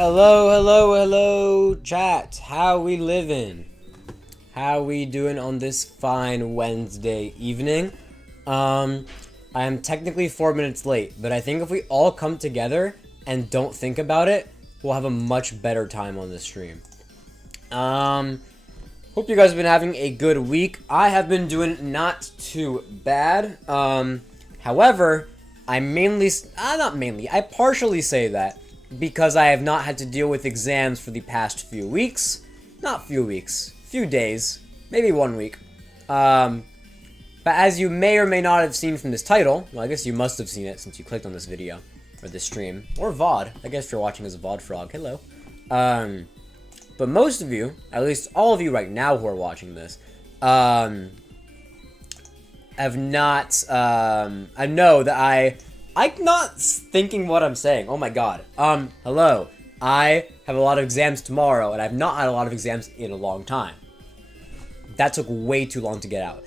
Hello, chat. How we living? How we doing on this fine Wednesday evening? I am technically 4 minutes late, but I think if we all come together and don't think about it, we'll have a much better time on this stream. Hope you guys have been having a good week. I have been doing not too bad. However, I partially say that because I have not had to deal with exams for the past few weeks. Few days, maybe 1 week. But as you may or may not have seen from this title, well, I guess you must have seen it since you clicked on this video, or this stream, or VOD. I guess you're watching as a VOD frog. Hello. But most of you, at least all of you right now who are watching this, have not, I know that I'm not thinking what I'm saying. Oh my god. Hello. I have a lot of exams tomorrow, and I've not had a lot of exams in a long time. That took way too long to get out.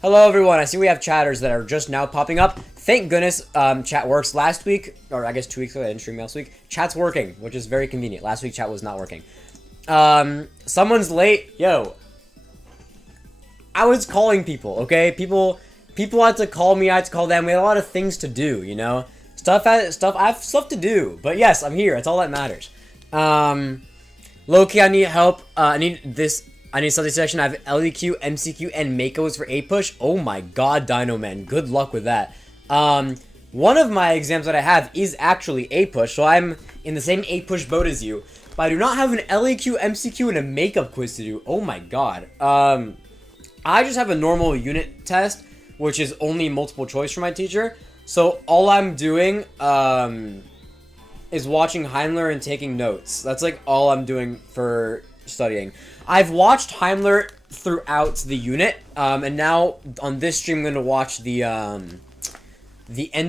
Hello everyone. I see we have chatters that are just now popping up. Thank goodness, chat works. Last week, or I guess 2 weeks ago, I didn't stream last week. Chat's working, which is very convenient. Last week, chat was not working. Someone's late. Yo. I was calling people, okay? People had to call me, I had to call them. We had a lot of things to do, you know? I have stuff to do. But yes, I'm here. That's all that matters. Low-key, I need help. I need study section. I have LEQ, MCQ, and Makos for A-Push. Oh my god, Dino Man. Good luck with that. One of my exams that I have is actually A-Push, so I'm in the same A-Push boat as you. But I do not have an LEQ, MCQ, and a makeup quiz to do. Oh my god. I just have a normal unit test, which is only multiple choice for my teacher. So all I'm doing is watching Heimler and taking notes. That's like all I'm doing for studying. I've watched Heimler throughout the unit, and now on this stream I'm going to watch the end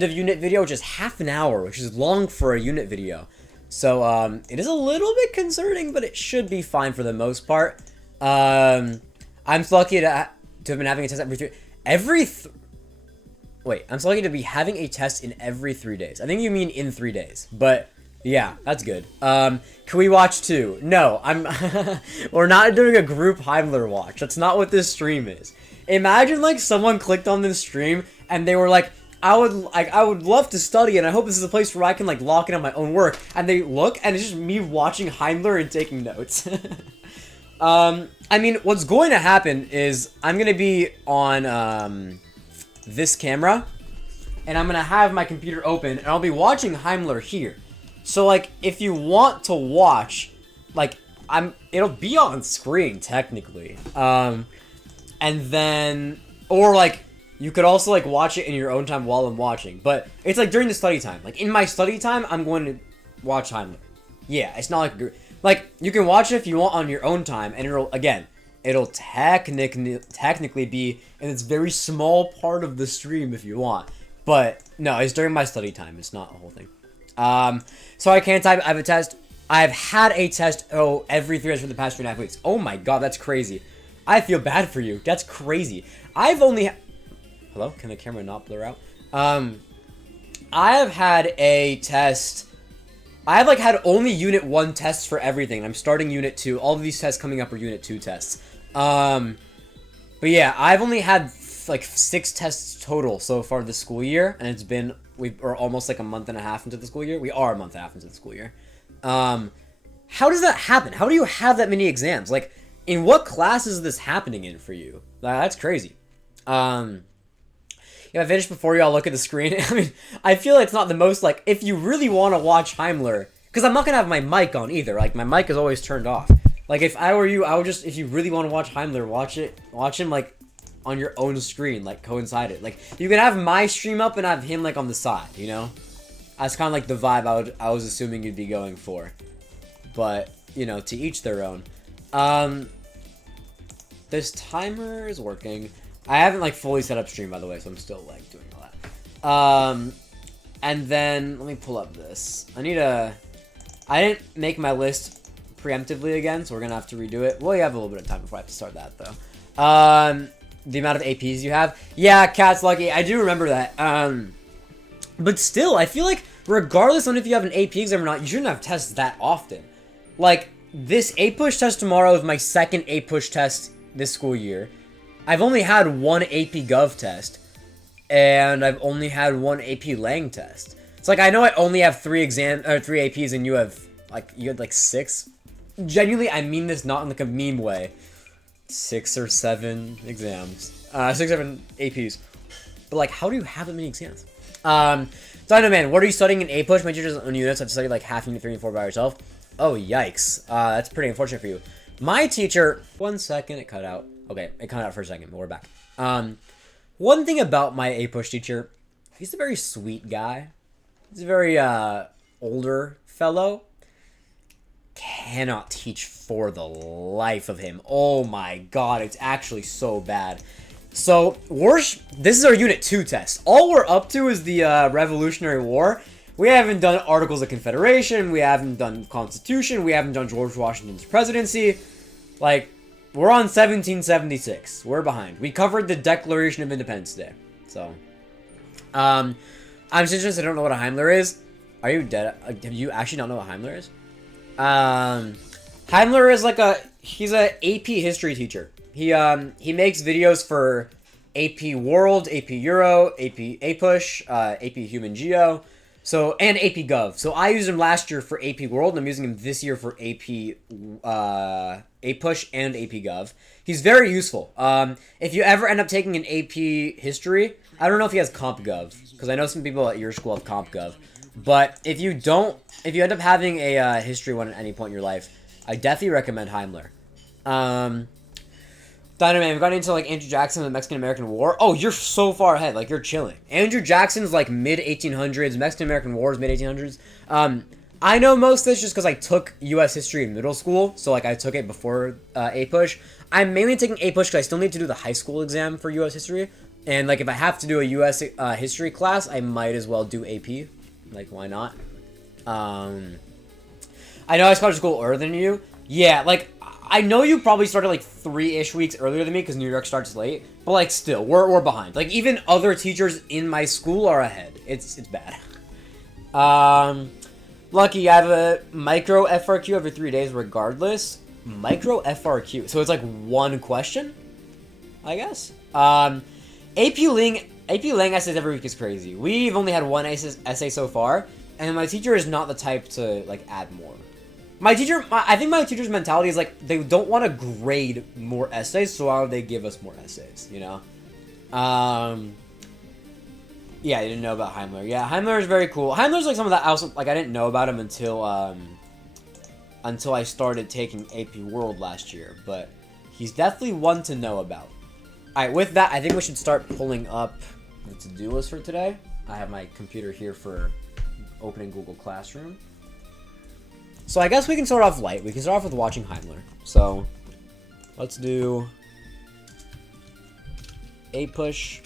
of unit video, which is half an hour, which is long for a unit video. So it is a little bit concerning, but it should be fine for the most part. I'm so lucky to have been having a test I'm so lucky to be having a test in every 3 days. I think you mean in 3 days, but yeah, that's good. Can we watch too? No, we're not doing a group Heimler watch. That's not what this stream is. Imagine like someone clicked on this stream and they were like, I would love to study, and I hope this is a place where I can like lock in on my own work. And they look, and it's just me watching Heimler and taking notes. I mean, what's going to happen is I'm going to be on this camera, and I'm going to have my computer open, and I'll be watching Heimler here. So, like, if you want to watch, like, it'll be on screen, technically. And then, or, like, you could also, like, watch it in your own time while I'm watching. But it's, like, during the study time. Like, in my study time, I'm going to watch Heimler. Yeah, it's not like, you can watch it if you want on your own time, and it'll technically be in this very small part of the stream if you want. But, no, it's during my study time. It's not a whole thing. So I can't type. I have a test. I've had a test, every 3 days for the past 2.5 weeks. Oh my god, that's crazy. I feel bad for you. That's crazy. Hello? Can the camera not blur out? I have had a test. I have, like, had only Unit 1 tests for everything. I'm starting Unit 2. All of these tests coming up are Unit 2 tests. But yeah, I've only had, like, 6 tests total so far this school year. And it's been, we're almost, like, a month and a half into the school year. We are a month and a half into the school year. How does that happen? How do you have that many exams? Like, in what class is this happening in for you? That's crazy. If I finish before y'all look at the screen, I mean, I feel like it's not the most, like, if you really want to watch Heimler, because I'm not going to have my mic on either, like, my mic is always turned off. Like, if I were you, I would just, if you really want to watch Heimler, watch him, like, on your own screen, like, coincide it. Like, you can have my stream up and have him, like, on the side, you know? That's kind of, like, the vibe I was assuming you'd be going for. But, you know, to each their own. This timer is working. I haven't, like, fully set up stream, by the way, so I'm still, like, doing all that. And then, let me pull up this. I didn't make my list preemptively again, so we're gonna have to redo it. Well, you have a little bit of time before I have to start that, though. The amount of APs you have. Yeah, Cat's lucky. I do remember that. But still, I feel like regardless on if you have an AP exam or not, you shouldn't have tests that often. Like, this APUSH test tomorrow is my second APUSH test this school year. I've only had one AP Gov test, and I've only had one AP Lang test. It's like, I know I only have three APs, and you had like 6. Genuinely, I mean this not in like a meme way. 6 or 7 exams. 6 or 7 APs. But like, how do you have that many exams? Dino Man, what are you studying in APUSH? My teacher's on units. I have to study like half unit 3 and 4 by yourself. Oh, yikes. That's pretty unfortunate for you. My teacher... 1 second, it cut out. Okay, it cut out for a second, but we're back. One thing about my APUSH teacher, he's a very sweet guy. He's a very, older fellow. Cannot teach for the life of him. Oh my god, it's actually so bad. So, this is our Unit 2 test. All we're up to is the Revolutionary War. We haven't done Articles of Confederation, we haven't done Constitution, we haven't done George Washington's presidency. Like, we're on 1776. We're behind. We covered the Declaration of Independence Day. So, I'm just I don't know what a Heimler is. Are you dead? Do you actually not know what Heimler is? Heimler is like he's a AP history teacher. He makes videos for AP World, AP Euro, AP APUSH, AP Human Geo, and AP Gov. So I used him last year for AP World, and I'm using him this year for AP APUSH and AP Gov. He's very useful. If you ever end up taking an AP History, I don't know if he has Comp Gov, because I know some people at your school have Comp Gov. But if you end up having a history one at any point in your life, I definitely recommend Heimler. Dino Man, we've gotten into like Andrew Jackson and the Mexican-American War. Oh, you're so far ahead. Like, you're chilling. Andrew Jackson's like mid-1800s. Mexican-American War is mid-1800s. I know most of this just because I took U.S. history in middle school. So, like, I took it before APUSH. I'm mainly taking APUSH because I still need to do the high school exam for U.S. history. And, like, if I have to do a U.S. History class, I might as well do AP. Like, why not? I know I started school earlier than you. Yeah, like, I know you probably started, like, 3-ish weeks earlier than me because New York starts late. But, like, still, we're behind. Like, even other teachers in my school are ahead. It's bad. Lucky, I have a micro FRQ every 3 days regardless. Micro FRQ. So it's, like, one question? I guess. AP Lang essays every week is crazy. We've only had one essay so far, and my teacher is not the type to, like, add more. I think my teacher's mentality is, like, they don't want to grade more essays, so why don't they give us more essays, you know? Yeah, I didn't know about Heimler. Yeah, Heimler is very cool. Heimler's, like, some of that also, like, I didn't know about him until I started taking AP World last year, but he's definitely one to know about. Alright, with that, I think we should start pulling up the to-do list for today. I have my computer here for opening Google Classroom. So I guess we can start off light. We can start off with watching Heimler. So, let's do APUSH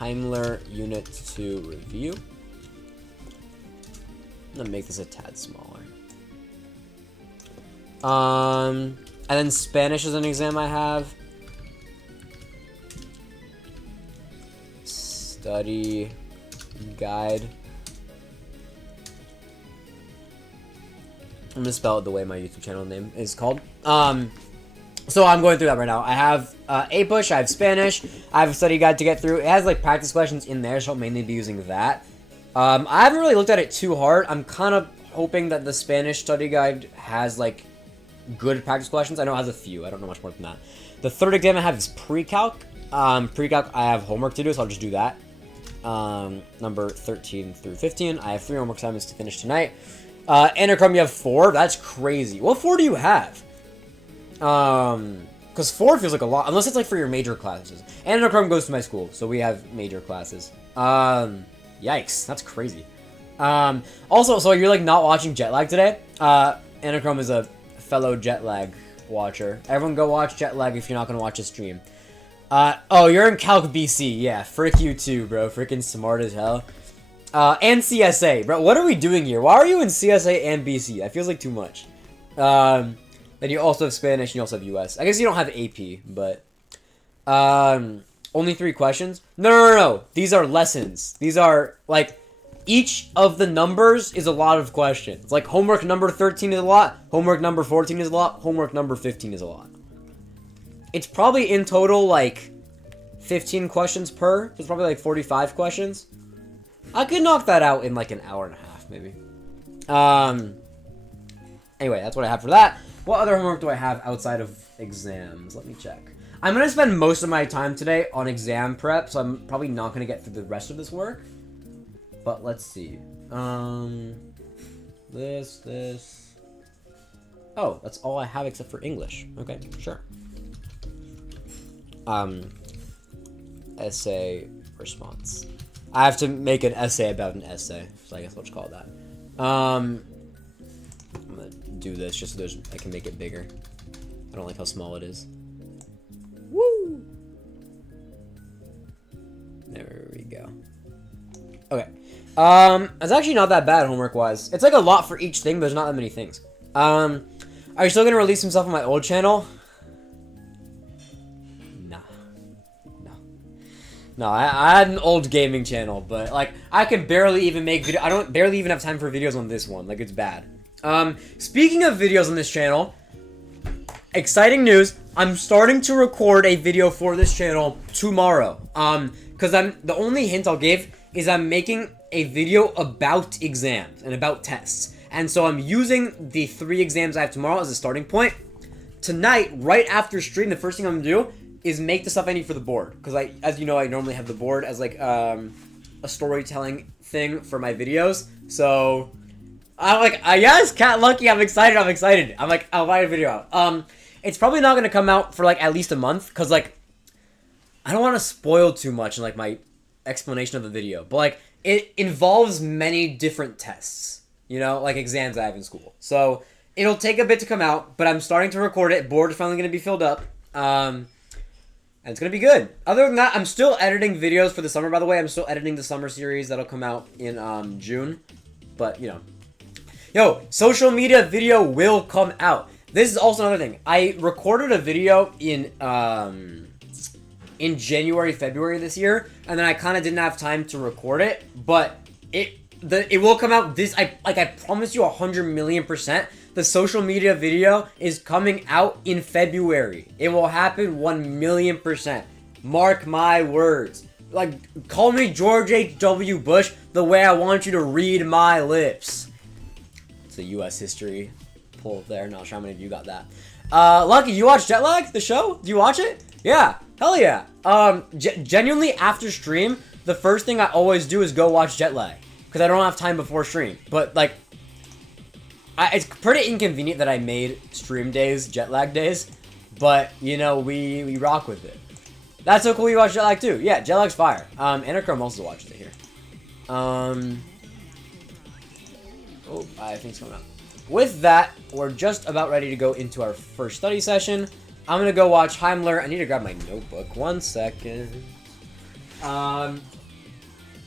Heimler Unit 2 review. I'm gonna make this a tad smaller. And then Spanish is an exam I have. Study guide. I'm gonna spell it the way my YouTube channel name is called. So I'm going through that right now. I have APUSH, I have Spanish, I have a study guide to get through. It has like practice questions in there, so I'll mainly be using that. I haven't really looked at it too hard. I'm kind of hoping that the Spanish study guide has like good practice questions. I know it has a few. I don't know much more than that. The third exam I have is pre-calc. Pre-calc, I have homework to do, so I'll just do that. Number 13 through 15. I have 3 homework assignments to finish tonight. Anachrome, you have 4? That's crazy. What 4 do you have? Because 4 feels like a lot, unless it's like for your major classes. Anachrome goes to my school, so we have major classes. Yikes, that's crazy. Also, so you're like not watching Jetlag today? Anachrome is a fellow Jetlag watcher. Everyone go watch Jetlag if you're not gonna watch a stream. Oh, you're in Calc BC. Yeah, frick you too, bro. Freaking smart as hell. And CSA. Bro, what are we doing here? Why are you in CSA and BC? That feels like too much. Then you also have Spanish and you also have US. I guess you don't have AP, but... only 3 questions? No. These are lessons. These are, like... each of the numbers is a lot of questions. Like homework number 13 is a lot, homework number 14 is a lot, homework number 15 is a lot. It's probably in total like 15 questions per. There's probably like 45 questions. I could knock that out in like an hour and a half, maybe. Anyway, that's what I have for that. What other homework do I have outside of exams? Let me check. I'm going to spend most of my time today on exam prep, so I'm probably not going to get through the rest of this work. But let's see. This. Oh, that's all I have except for English. Okay, sure. Essay response. I have to make an essay about an essay, so I guess let's call that. I'm gonna do this just so I can make it bigger. I don't like how small it is. Woo! There we go. Okay. It's actually not that bad homework-wise. It's like a lot for each thing, but there's not that many things. Are you still gonna release some stuff on my old channel? No, I had an old gaming channel, but like I can barely even make video. I don't barely even have time for videos on this one. Like it's bad. Speaking of videos on this channel, exciting news! I'm starting to record a video for this channel tomorrow. Because the only hint I'll give is I'm making a video about exams and about tests, and so I'm using the 3 exams I have tomorrow as a starting point. Tonight, right after stream, the first thing I'm gonna do is make the stuff I need for the board, because as you know, I normally have the board as like a storytelling thing for my videos. So I'm like, yes, Cat Lucky, I'm excited. I'm like, I'll write a video out. It's probably not gonna come out for like at least a month, because like I don't want to spoil too much in like my explanation of the video, but like it involves many different tests, you know, like exams I have in school. So it'll take a bit to come out, but I'm starting to record it. Board is finally gonna be filled up. And it's going to be good. Other than that, I'm still editing videos for the summer, by the way. I'm still editing the summer series that'll come out in June. But, you know. Yo, social media video will come out. This is also another thing. I recorded a video in January, February this year. And then I kind of didn't have time to record it. But it will come out this... I promise you 100,000,000%. The social media video is coming out in February. It will happen 1,000,000%. Mark my words. Like, call me George H.W. Bush the way I want you to read my lips. It's a U.S. history pull there. Not sure how many of you got that. Lucky, you watch Jetlag, the show? Do you watch it? Yeah. Hell yeah. Genuinely, after stream, the first thing I always do is go watch Jetlag. Because I don't have time before stream. But, like... it's pretty inconvenient that I made stream days Jetlag days, but, you know, we rock with it. That's so cool you watch Jetlag too. Yeah, Jetlag's fire. Anachrome also watches it here. Oh, I think it's coming up. With that, we're just about ready to go into our first study session. I'm gonna go watch Heimler. I need to grab my notebook. 1 second. I'm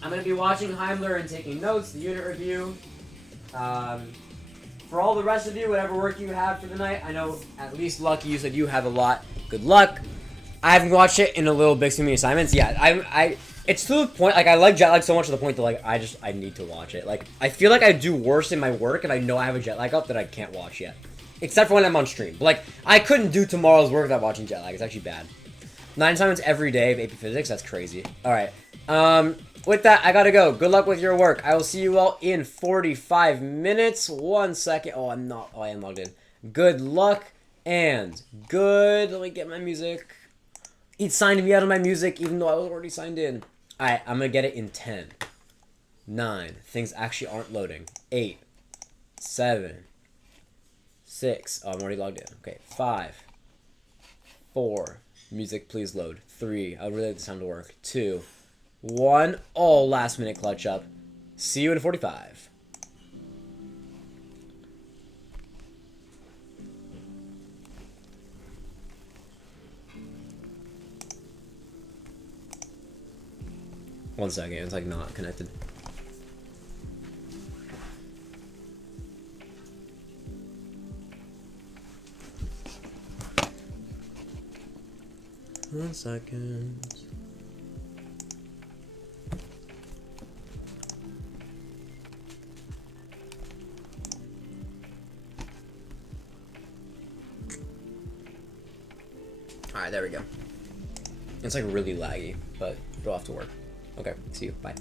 gonna be watching Heimler and taking notes, the unit review. For all the rest of you, whatever work you have for the night, I know at least Lucky, you said you have a lot. Good luck. I haven't watched it in a little bit, too many assignments. Yeah, it's to the point, like, I like Jetlag so much to the point that, like, I need to watch it. Like, I feel like I do worse in my work if I know I have a Jetlag up that I can't watch yet. Except for when I'm on stream. But, like, I couldn't do tomorrow's work without watching Jetlag. It's actually bad. 9 assignments every day of AP Physics, that's crazy. Alright. With that, I gotta go. Good luck with your work. I will see you all in 45 minutes. 1 second. Oh, I'm not. Oh, I am logged in. Good luck and good. Let me get my music. It signed me out of my music even though I was already signed in. Alright, I'm gonna get it in 10, 9. Things actually aren't loading. 8, 7, 6. Oh, I'm already logged in. Okay, 5, 4. Music, please load. 3. I would really like this time to work. 2. 1. All last minute clutch up. See you in 45. One second, it's like not connected. One second. Alright, there we go. It's like really laggy, but it'll have to work. Okay, see you. Bye.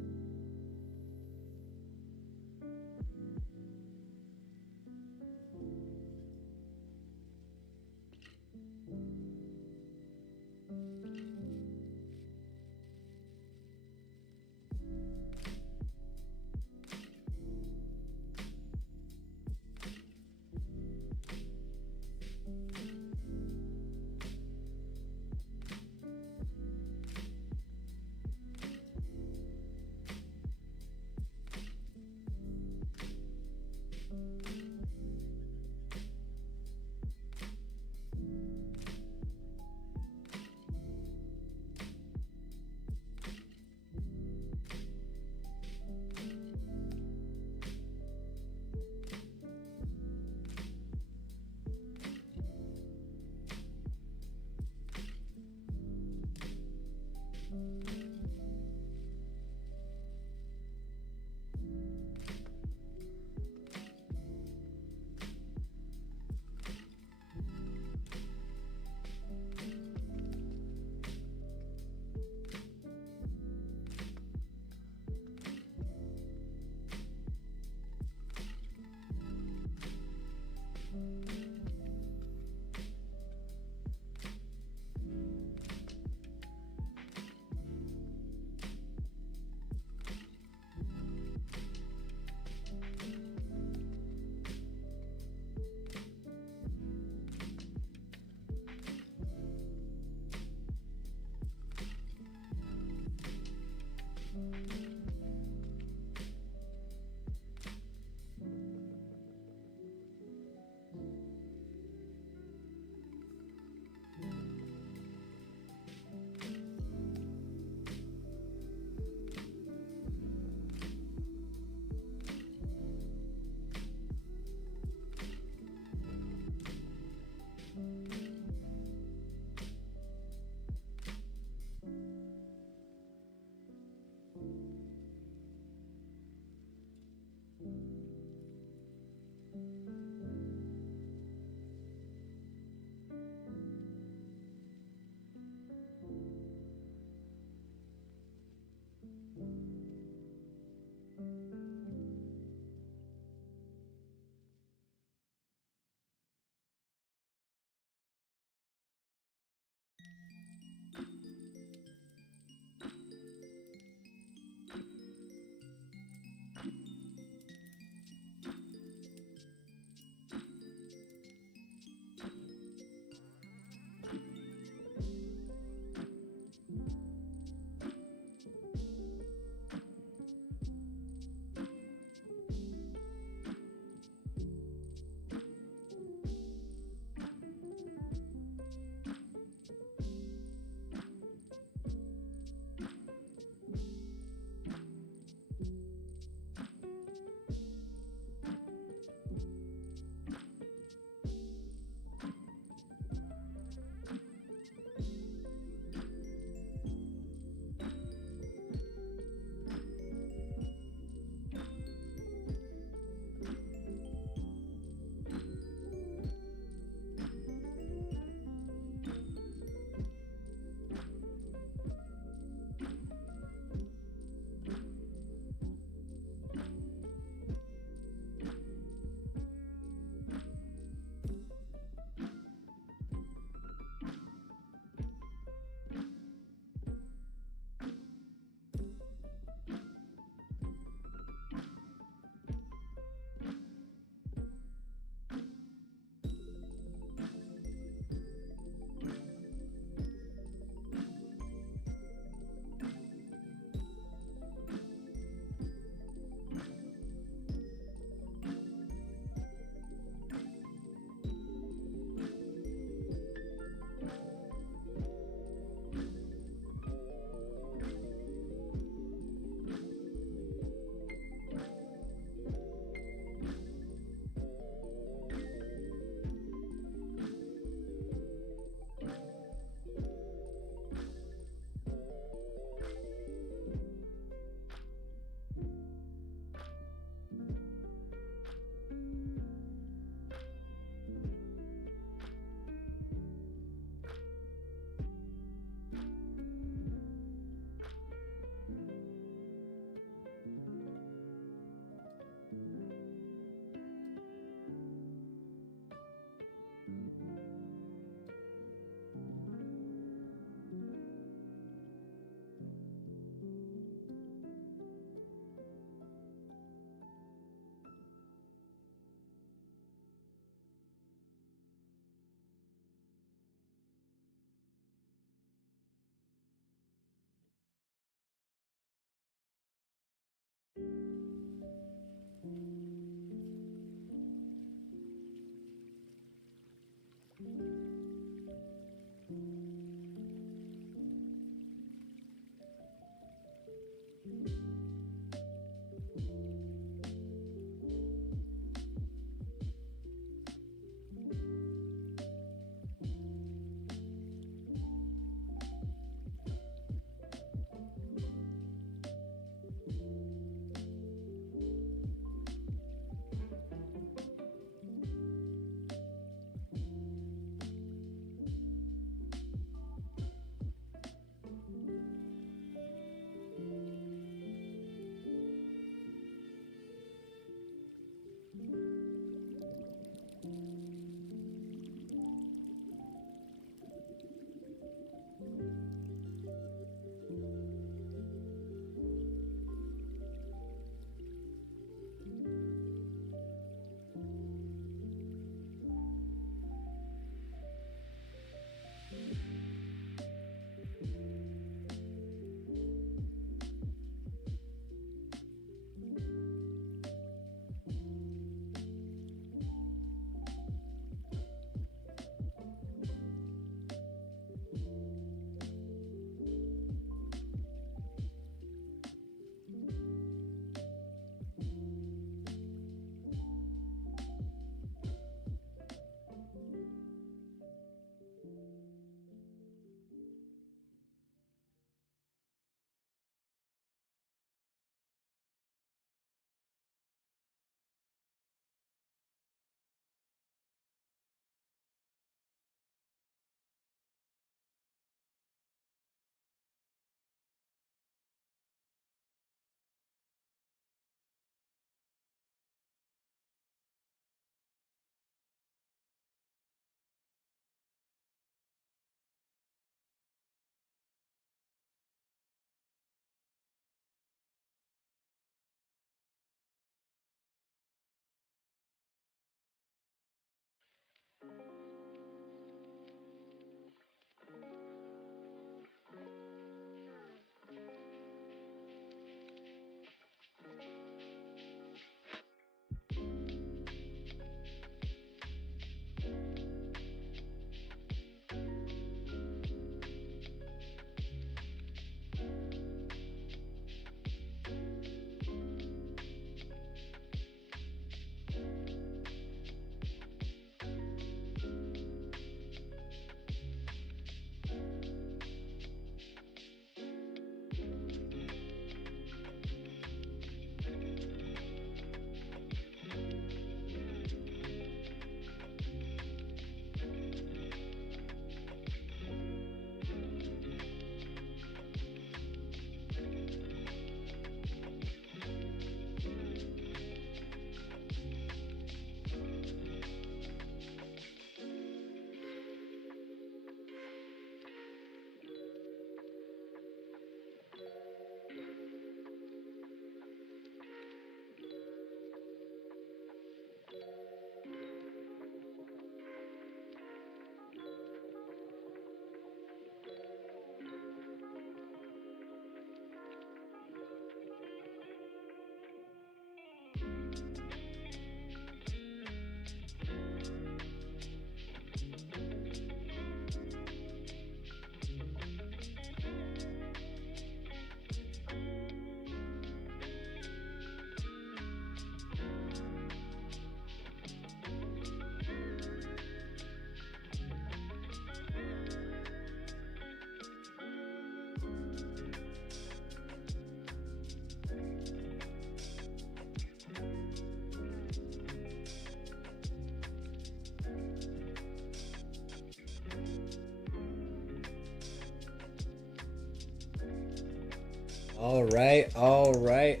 Alright. Welcome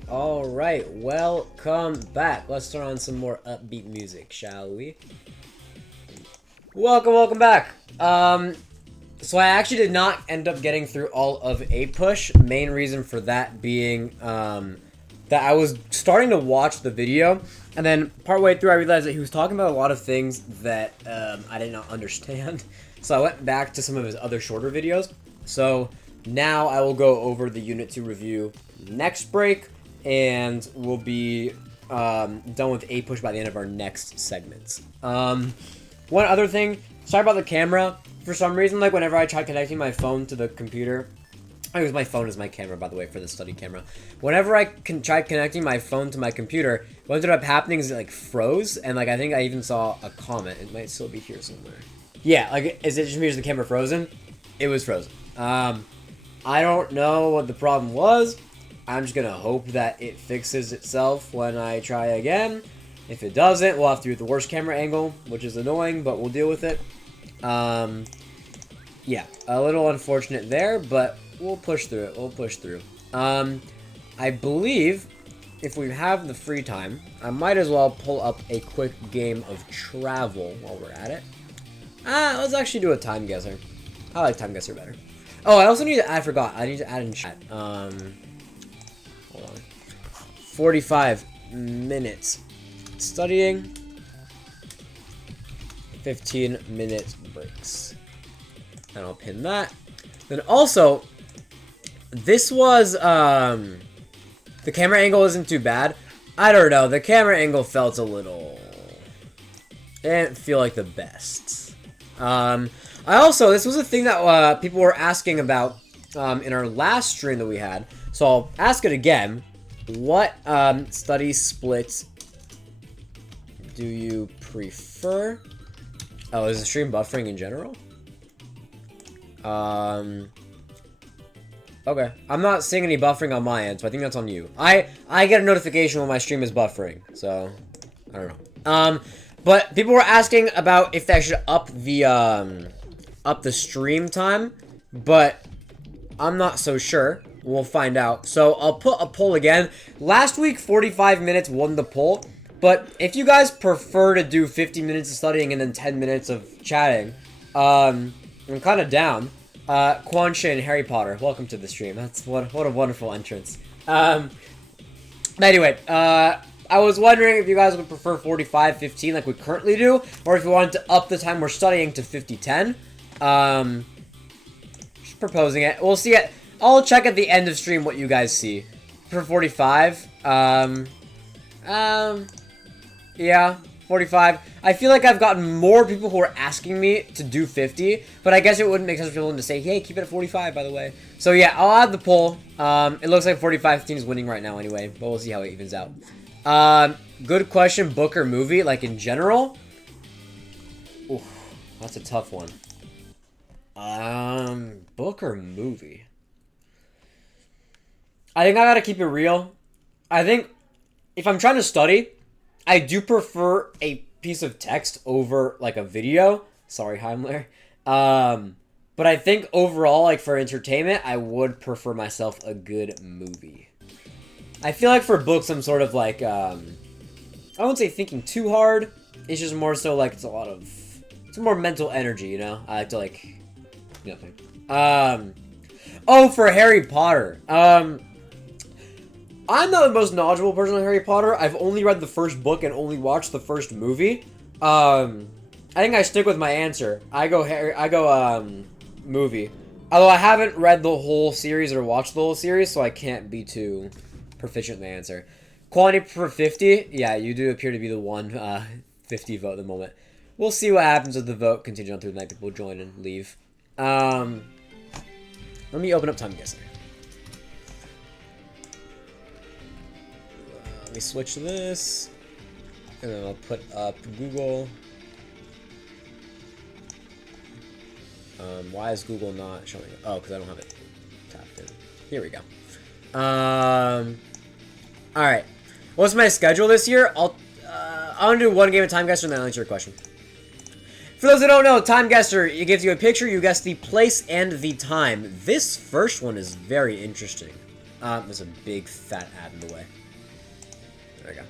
back. Let's turn on some more upbeat music, shall we? Welcome back. So I actually did not end up getting through all of APUSH. Main reason for that being, that I was starting to watch the video, and then partway through I realized that he was talking about a lot of things that, I did not understand. So I went back to some of his other shorter videos. So now I will go over the Unit 2 review next break, and we'll be done with APUSH by the end of our next segments. One other thing, sorry about the camera. For some reason, like whenever I try connecting my phone to the computer, I use my phone as my camera, by the way, for the study camera. Whenever I try connecting my phone to my computer, what ended up happening is it like froze, and like I think I even saw a comment. It might still be here somewhere. Yeah, like is it just me? Is the camera frozen? It was frozen. I don't know what the problem was. I'm just gonna hope that it fixes itself when I try again. If it doesn't, we'll have to do the worst camera angle, which is annoying, but we'll deal with it. Yeah, a little unfortunate there, but we'll push through it. I believe if we have the free time, I might as well pull up a quick game of Travel while we're at it. Let's actually do a time guesser. I like time guesser better. Oh, I also need to I forgot. I need to add in chat. Hold on. 45 minutes studying. 15 minute breaks. And I'll pin that. Then also, this was, the camera angle isn't too bad. I don't know, the camera angle felt a little, it didn't feel like the best. This was a thing that, people were asking about, in our last stream that we had. So I'll ask it again. What, study splits do you prefer? Oh, is the stream buffering in general? Okay. I'm not seeing any buffering on my end, so I think that's on you. I get a notification when my stream is buffering, so I don't know. But people were asking about if they should up the stream time, but I'm not so sure. We'll find out. So I'll put a poll again. Last week, 45 minutes won the poll. But if you guys prefer to do 50 minutes of studying and then 10 minutes of chatting, I'm kind of down. Quan Shin, Harry Potter, welcome to the stream. That's what a wonderful entrance. Anyway, I was wondering if you guys would prefer 45-15 like we currently do, or if you wanted to up the time we're studying to 50-10. Just proposing it. We'll see it. I'll check at the end of stream what you guys see. For 45, yeah, 45. I feel like I've gotten more people who are asking me to do 50, but I guess it wouldn't make sense for people to say, hey, keep it at 45, by the way. So yeah, I'll add the poll. It looks like 45-15 is winning right now anyway, but we'll see how it evens out. Good question, book or movie, like in general? Oof, that's a tough one. Book or movie? I think I gotta keep it real. I think if I'm trying to study, I do prefer a piece of text over, like, a video. Sorry, Heimler. But I think overall, like, for entertainment, I would prefer myself a good movie. I feel like for books, I'm sort of, like, I wouldn't say thinking too hard. It's just more so, like, it's more mental energy, you know? I like to, like, you know, think. Oh, for Harry Potter. I'm not the most knowledgeable person on Harry Potter. I've only read the first book and only watched the first movie. I think I stick with my answer. I go movie. Although I haven't read the whole series or watched the whole series, so I can't be too proficient in the answer. Quality for 50? Yeah, you do appear to be the one 50 vote at the moment. We'll see what happens with the vote continues on through the night. People join and leave. Let me open up time guessing. Let me switch this, and then I'll put up Google. Why is Google not showing it? Oh, because I don't have it tapped in. Here we go. Alright. What's my schedule this year? I'm gonna do one game of Time Guesser and then I'll answer your question. For those who don't know, Time Guesser, it gives you a picture, you guess the place and the time. This first one is very interesting. There's a big fat ad in the way. There we go.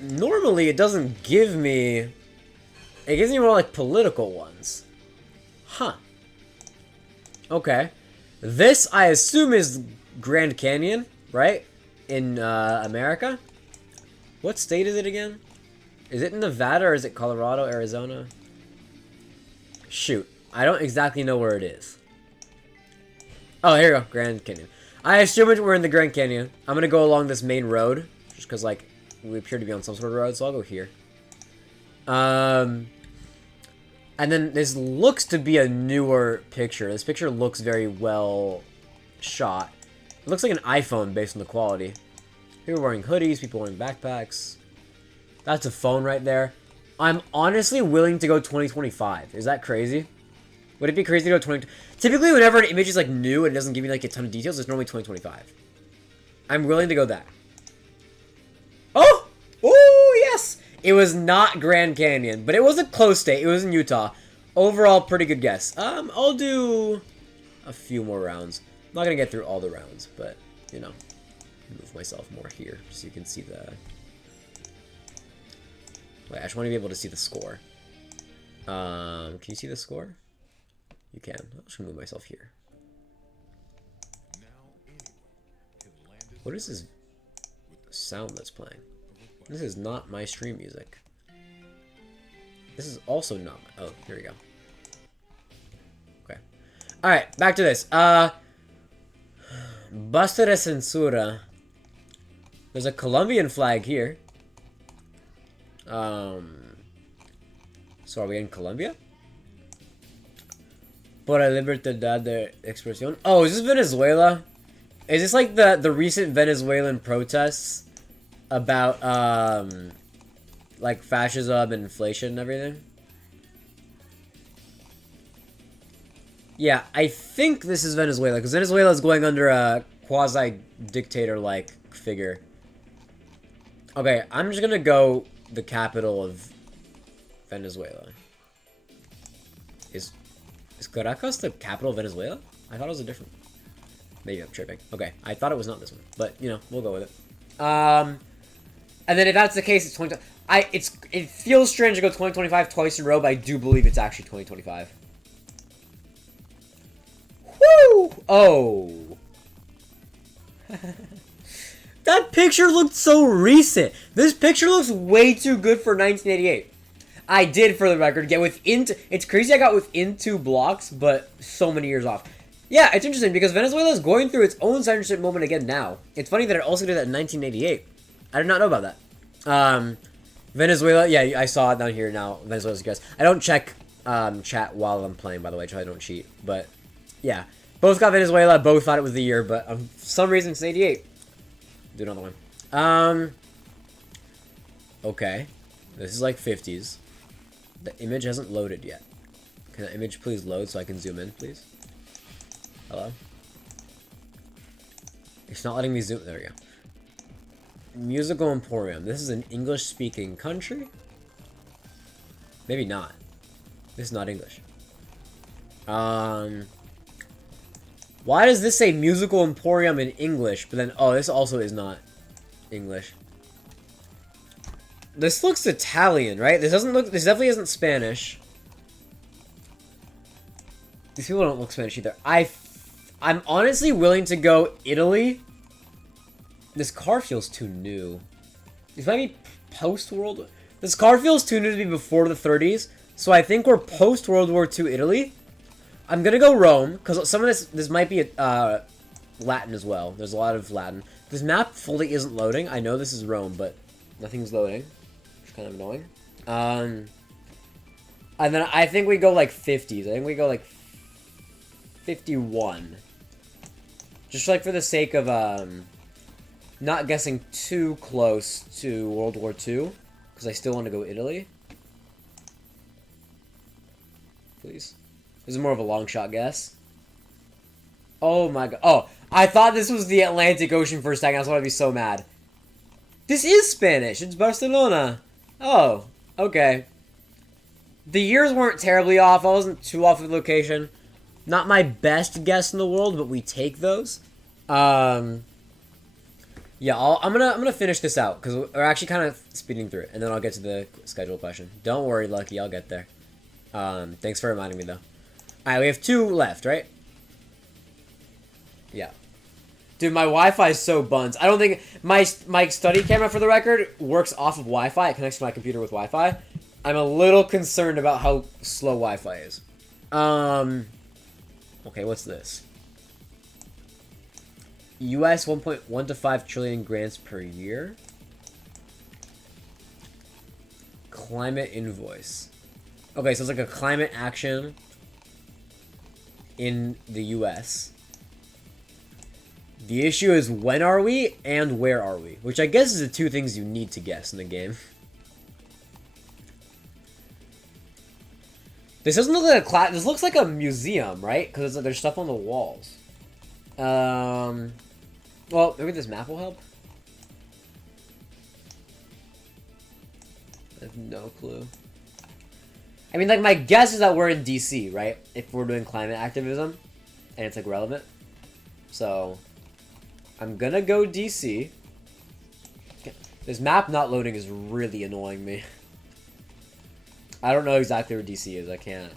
Normally it doesn't give me... It gives me more like political ones. Huh. Okay. This, I assume, is Grand Canyon, right? In, America? What state is it again? Is it Nevada or is it Colorado, Arizona? Shoot. I don't exactly know where it is. Oh, here we go. Grand Canyon. I assume we're in the Grand Canyon. I'm gonna go along this main road. Just because, like, we appear to be on some sort of road, so I'll go here. And then this looks to be a newer picture. This picture looks very well shot. It looks like an iPhone based on the quality. People wearing hoodies, people wearing backpacks. That's a phone right there. I'm honestly willing to go 2025. Is that crazy? Would it be crazy to go 20... Typically, whenever an image is, like, new and it doesn't give me, like, a ton of details, it's normally 2025. I'm willing to go that. Oh! Oh, yes! It was not Grand Canyon, but it was a close state. It was in Utah. Overall, pretty good guess. I'll do a few more rounds. I'm not gonna get through all the rounds, but, you know, move myself more here so you can see the... Wait, I just want to be able to see the score. Can you see the score? You can. I'll just move myself here. What is this sound that's playing? This is not my stream music. This is also not my... Oh, here we go. Okay. Alright, back to this. Basta de censura. There's a Colombian flag here. So are we in Colombia? Por la libertad de expresión. Oh, is this Venezuela? Is this like the recent Venezuelan protests about like fascism and inflation and everything? Yeah, I think this is Venezuela because Venezuela is going under a quasi-dictator like figure. Okay, I'm just gonna go the capital of Venezuela. Is Caracas the capital of Venezuela? I thought it was a different... Maybe I'm tripping. Okay, I thought it was not this one, but you know, we'll go with it. And then if that's the case, it's 20. It feels strange to go 2025 twice in a row, but I do believe it's actually 2025. Woo! Oh. That picture looked so recent. This picture looks way too good for 1988. I did, for the record, get within... It's crazy I got within 2 blocks, but so many years off. Yeah, it's interesting because Venezuela is going through its own censorship moment again now. It's funny that it also did that in 1988. I did not know about that. Venezuela, yeah, I saw it down here now. Venezuela's guess. I don't check chat while I'm playing, by the way, so I don't cheat. But, yeah. Both got Venezuela, both thought it was the year, but for some reason it's 88. Do another one. Okay. This is like 50s. The image hasn't loaded yet. Can the image please load so I can zoom in, please? Hello? It's not letting me zoom. There we go. Musical Emporium. This is an English-speaking country? Maybe not. This is not English. Why does this say Musical Emporium in English, but then... Oh, this also is not English. This looks Italian, right? This doesn't look... This definitely isn't Spanish. These people don't look Spanish either. I'm honestly willing to go Italy. This car feels too new. This might be post-World... This car feels too new to be before the 30s. So I think we're post-World War II Italy. I'm gonna go Rome, because some of this might be Latin as well. There's a lot of Latin. This map fully isn't loading. I know this is Rome, but nothing's loading. Which is kind of annoying. And then I think we go like 50s. I think we go like 51. Just like for the sake of not guessing too close to World War II, because I still want to go Italy. Please. This is more of a long shot guess. Oh my god. Oh, I thought this was the Atlantic Ocean for a second. I was going to be so mad. This is Spanish. It's Barcelona. Oh, okay. The years weren't terribly off. I wasn't too off with the location. Not my best guess in the world, but we take those. Yeah, I'm gonna finish this out because we're actually kind of speeding through it, and then I'll get to the schedule question. Don't worry, Lucky, I'll get there. Thanks for reminding me though. All right, we have 2 left, right? Yeah. Dude, my Wi-Fi is so buns. I don't think my study camera, for the record, works off of Wi-Fi. It connects to my computer with Wi-Fi. I'm a little concerned about how slow Wi-Fi is. Okay, what's this? US 1.1 to 5 trillion grants per year. Climate invoice. Okay, so it's like a climate action in the US. The issue is when are we and where are we? Which I guess is the 2 things you need to guess in the game. This doesn't look like a class. This looks like a museum, right? Because there's stuff on the walls. Well, maybe this map will help. I have no clue. I mean, like, my guess is that we're in DC, right? If we're doing climate activism, and it's, like, relevant. So, I'm gonna go DC. This map not loading is really annoying me. I don't know exactly where DC is. I can't.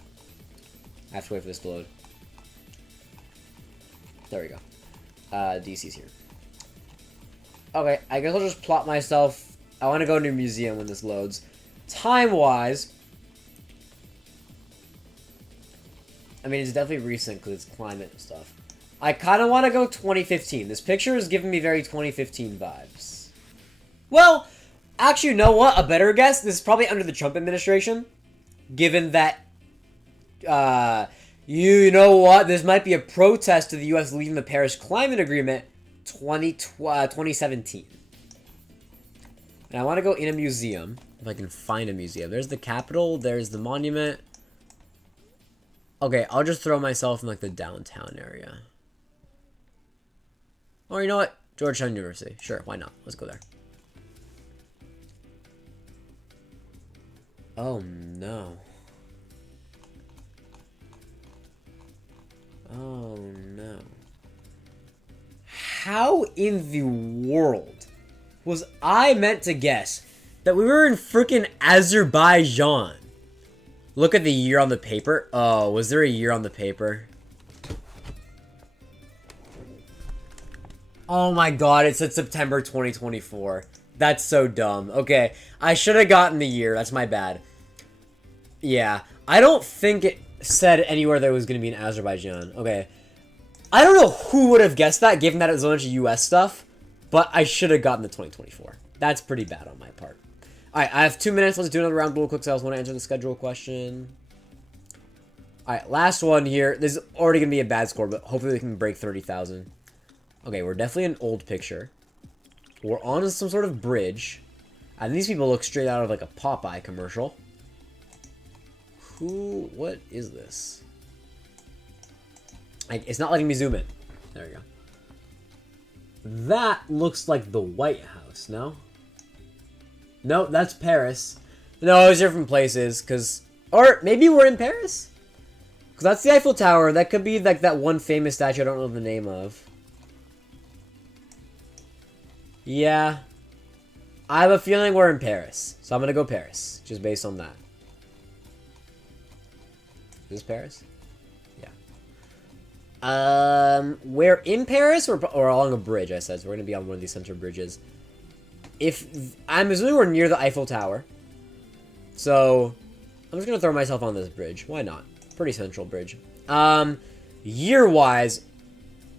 I have to wait for this to load. There we go. DC's here. Okay, I guess I'll just plot myself. I want to go to a museum when this loads. Time-wise, I mean, it's definitely recent because it's climate and stuff. I kind of want to go 2015. This picture is giving me very 2015 vibes. Well, actually, you know what? A better guess? This is probably under the Trump administration. Given that, you know what? This might be a protest to the U.S. leaving the Paris Climate Agreement 2017. And I want to go in a museum. If I can find a museum. There's the Capitol. There's the monument. Okay, I'll just throw myself in, like, the downtown area. Or, you know what? Georgetown University. Sure, why not? Let's go there. Oh, no. Oh, no. How in the world was I meant to guess that we were in freaking Azerbaijan? Look at the year on the paper. Oh, was there a year on the paper? Oh my god, it said September 2024. That's so dumb. Okay, I should have gotten the year. That's my bad. Yeah, I don't think it said anywhere that it was going to be in Azerbaijan. Okay. I don't know who would have guessed that, given that it was a bunch of US stuff, but I should have gotten the 2024. That's pretty bad on my part. Alright, I have 2 minutes. Let's do another round real quick, so I just want to answer the schedule question. Alright, last one here. This is already going to be a bad score, but hopefully we can break 30,000. Okay, we're definitely an old picture. We're on some sort of bridge. And these people look straight out of, like, a Popeye commercial. What is this? It's not letting me zoom in. There we go. That looks like the White House, no? No, that's Paris. No, it's different places, because... Or maybe we're in Paris? Because that's the Eiffel Tower. That could be, like, that one famous statue I don't know the name of. Yeah. I have a feeling we're in Paris. So I'm going to go Paris, just based on that. Is this Paris? Yeah. We're in Paris or along a bridge, I said. So we're going to be on one of these center bridges. I'm assuming we're near the Eiffel Tower. So, I'm just going to throw myself on this bridge. Why not? Pretty central bridge. Year-wise,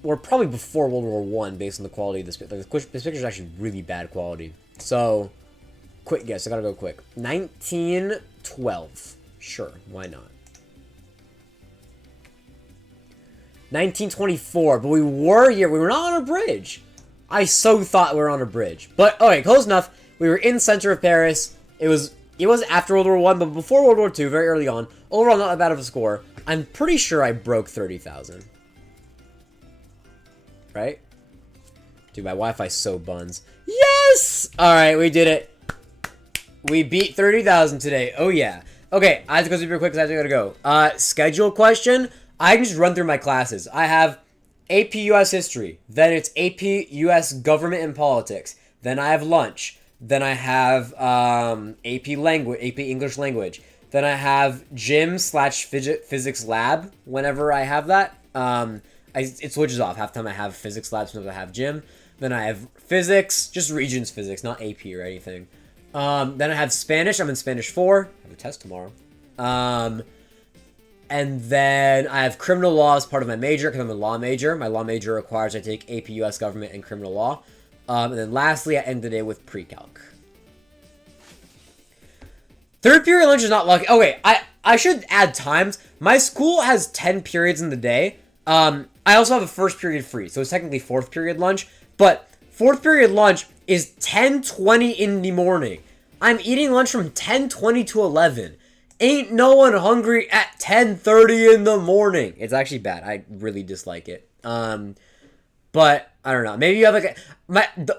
we're probably before World War I based on the quality of this picture. Like, this picture is actually really bad quality. So, quick guess. I gotta go quick. 1912. Sure, why not? 1924, but we were here. We were not on a bridge. I so thought we were on a bridge. But, okay, close enough. We were in center of Paris. It was after World War I, but before World War II, very early on. Overall, not that bad of a score. I'm pretty sure I broke 30,000. Right? Dude, my Wi-Fi's so buns. Yes! Alright, we did it. We beat 30,000 today. Oh, yeah. Okay, I have to go super quick because I have to go. Schedule question. I can just run through my classes. I have AP US History. Then it's AP US Government and Politics. Then I have lunch. Then I have AP Language, AP English Language. Then I have gym slash physics lab whenever I have that. It switches off. Half the time I have physics lab, sometimes I have gym. Then I have physics, just Regents physics, not AP or anything. Then I have Spanish. I'm in Spanish 4. I have a test tomorrow. And then I have criminal law as part of my major because I'm a law major. My law major requires I take AP US Government and criminal law. And then lastly, I end the day with pre-calc. Third period lunch is not lucky. Okay, I should add times. My school has 10 periods in the day. I also have a first period free, so it's technically fourth period lunch. But fourth period lunch is 10:20 in the morning. I'm eating lunch from 10:20 to 11. Ain't no one hungry at 10:30 in the morning. It's actually bad. I really dislike it. But I don't know. Maybe you have like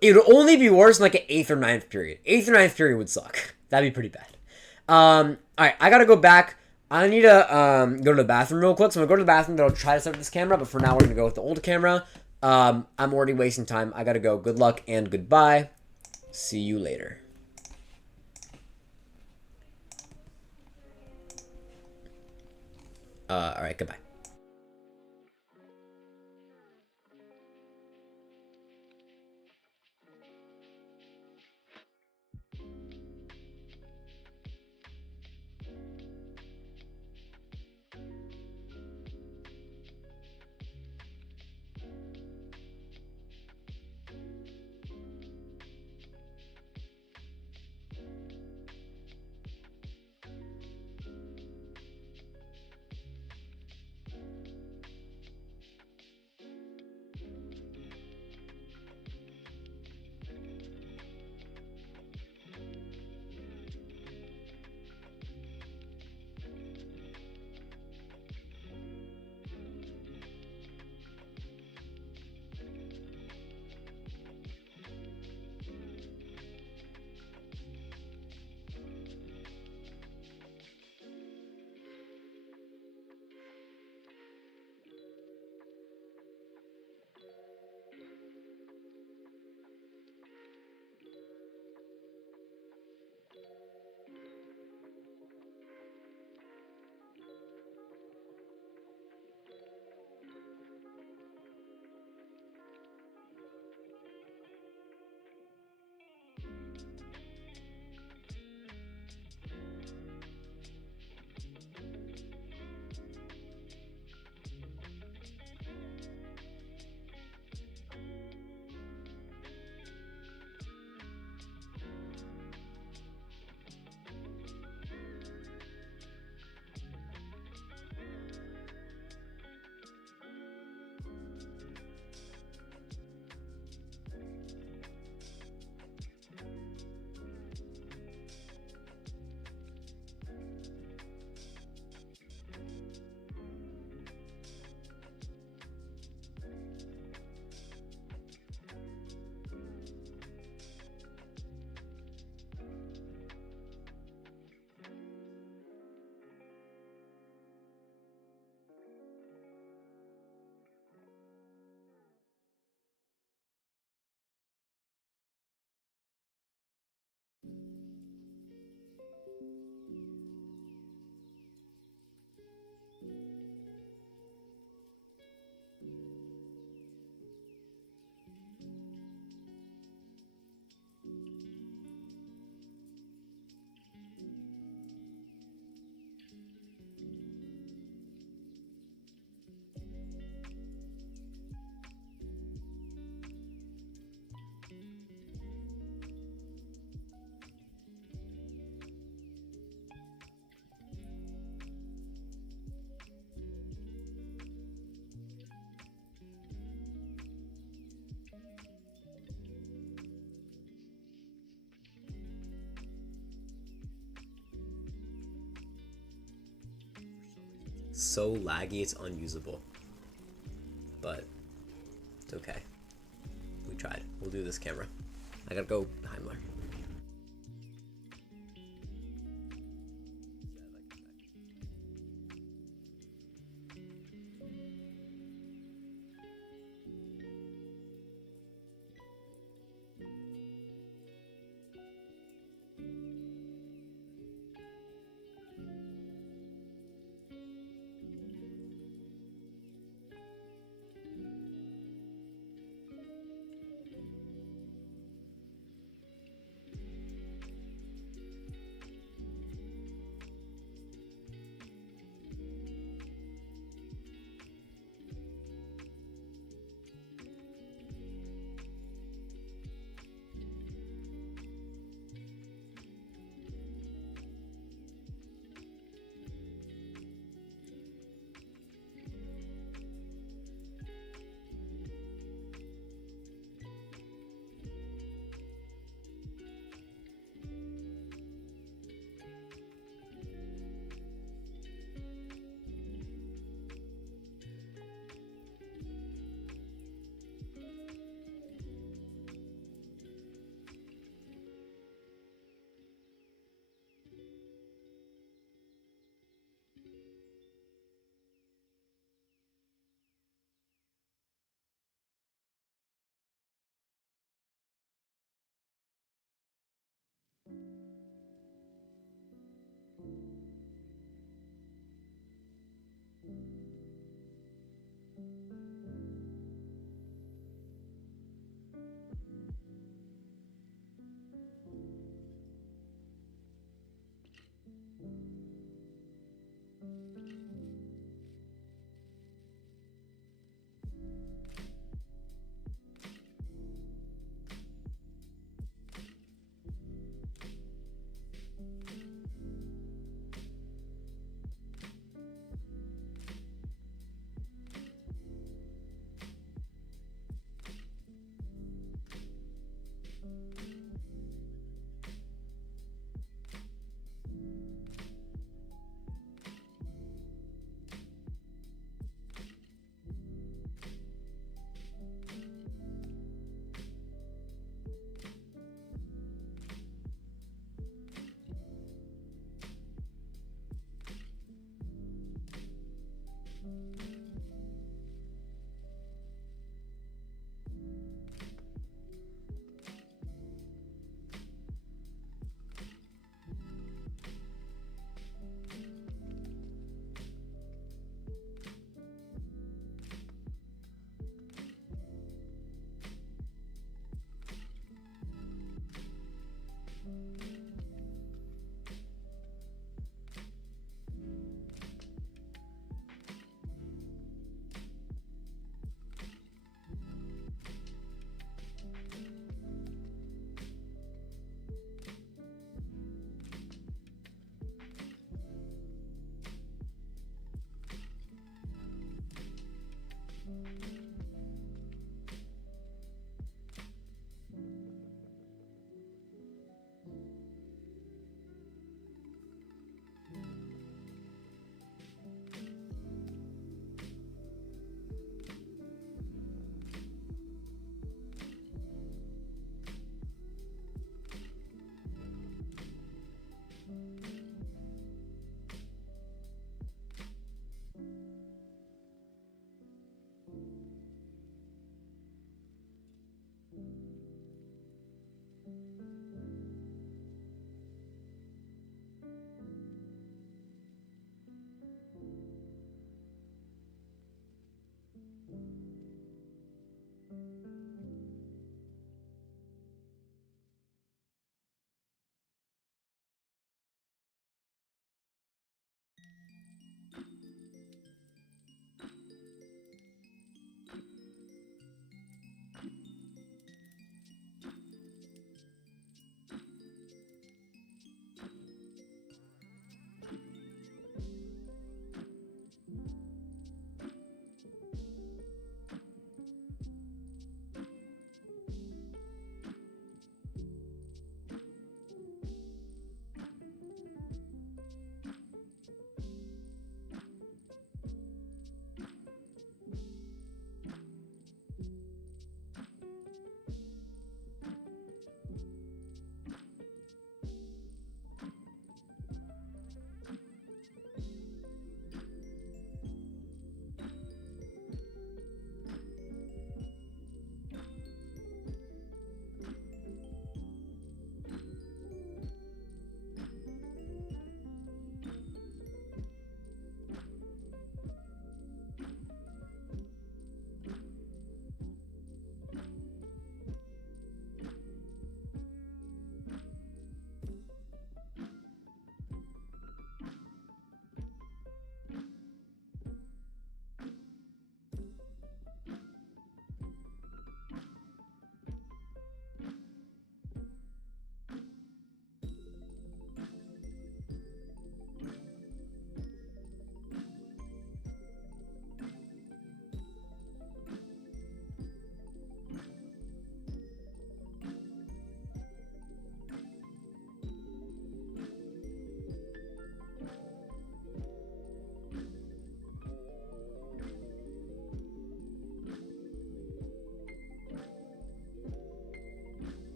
it would only be worse in like an 8th or 9th period. 8th or 9th period would suck. That'd be pretty bad. Alright, I gotta go back. I need to go to the bathroom real quick. So I'm gonna go to the bathroom, then I'll try to set up this camera, but for now we're gonna go with the old camera. I'm already wasting time. I gotta go. Good luck and goodbye. See you later. Alright, goodbye. So laggy, it's unusable. But it's okay. We tried. We'll do this camera. I gotta go Heimler.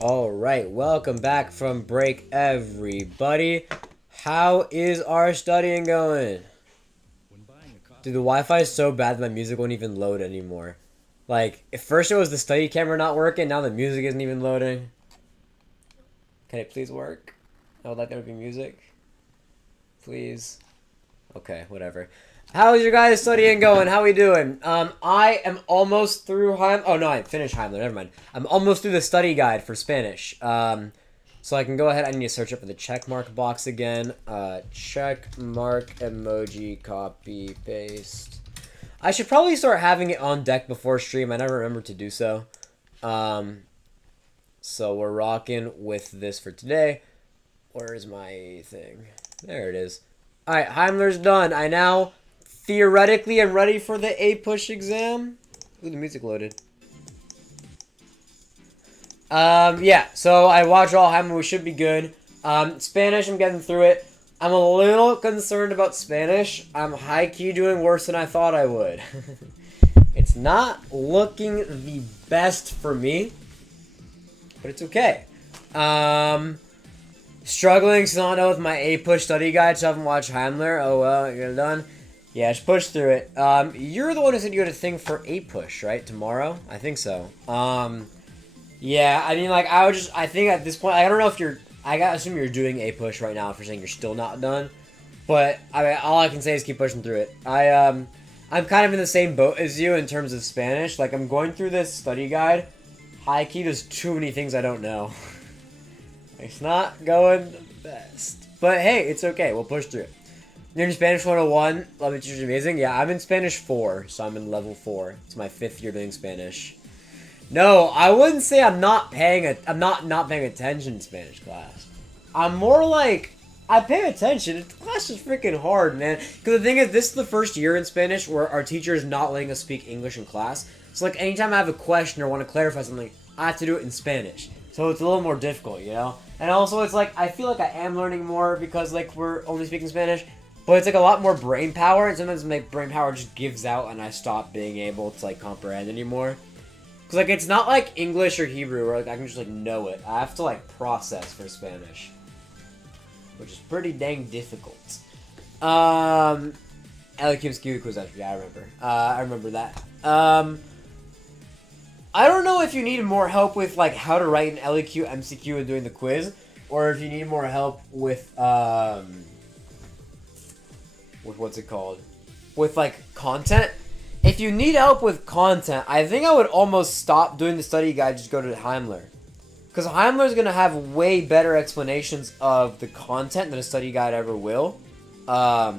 All right. Welcome back from break, everybody. How is our studying going? Dude, the Wi-Fi is so bad that my music won't even load anymore. Like, at first it was the study camera not working, now the music isn't even loading. Can it please work? I would like there to be music. Please. Okay, whatever. How's your guys' studying going? How we doing? I am almost through Oh no, I finished Heimler. Never mind. I'm almost through the study guide for Spanish. So I can go ahead. I need to search up for the check mark box again. Check mark emoji, copy, paste. I should probably start having it on deck before stream. I never remember to do so. So we're rocking with this for today. Where is my thing? There it is. All right, Heimler's done. I now theoretically am ready for the APUSH exam. Ooh, the music loaded. Yeah, so I watched all Heimler. We should be good. Spanish, I'm getting through it. I'm a little concerned about Spanish. I'm high-key doing worse than I thought I would. It's not looking the best for me, but it's okay. Struggling to not know with my APUSH study guide, so I haven't watched Heimler. Oh well, you're done. Yeah, just push through it. You're the one who said you had a thing for APUSH, right? Tomorrow? I think so. Yeah, I mean, like, I think at this point, I don't know if you're, I gotta assume you're doing APUSH right now if you're saying you're still not done. But, I mean, all I can say is keep pushing through it. I'm kind of in the same boat as you in terms of Spanish. Like, I'm going through this study guide. High-key, there's too many things I don't know. It's not going the best. But, hey, it's okay. We'll push through it. You're in Spanish 101. Love it, teacher's amazing. Yeah, I'm in Spanish 4, so I'm in level 4. It's my 5th year doing Spanish. No, I wouldn't say I'm not paying attention in Spanish class. I'm more like, I pay attention. The class is freaking hard, man. Because the thing is, this is the first year in Spanish where our teacher is not letting us speak English in class. So, like, anytime I have a question or want to clarify something, I have to do it in Spanish. So it's a little more difficult, you know? And also, it's like, I feel like I am learning more because, like, we're only speaking Spanish. But it's, like, a lot more brain power. And sometimes my brain power just gives out and I stop being able to, like, comprehend anymore. Because, like, it's not like English or Hebrew where, like, I can just, like, know it. I have to, like, process for Spanish. Which is pretty dang difficult. LQ's Q quiz after. Yeah, I remember that. I don't know if you need more help with, like, how to write an LEQ, MCQ, and doing the quiz. Or if you need more help with what's it called? With, like, content. If you need help with content, I think I would almost stop doing the study guide, just go to Heimler. Because Heimler is going to have way better explanations of the content than a study guide ever will. But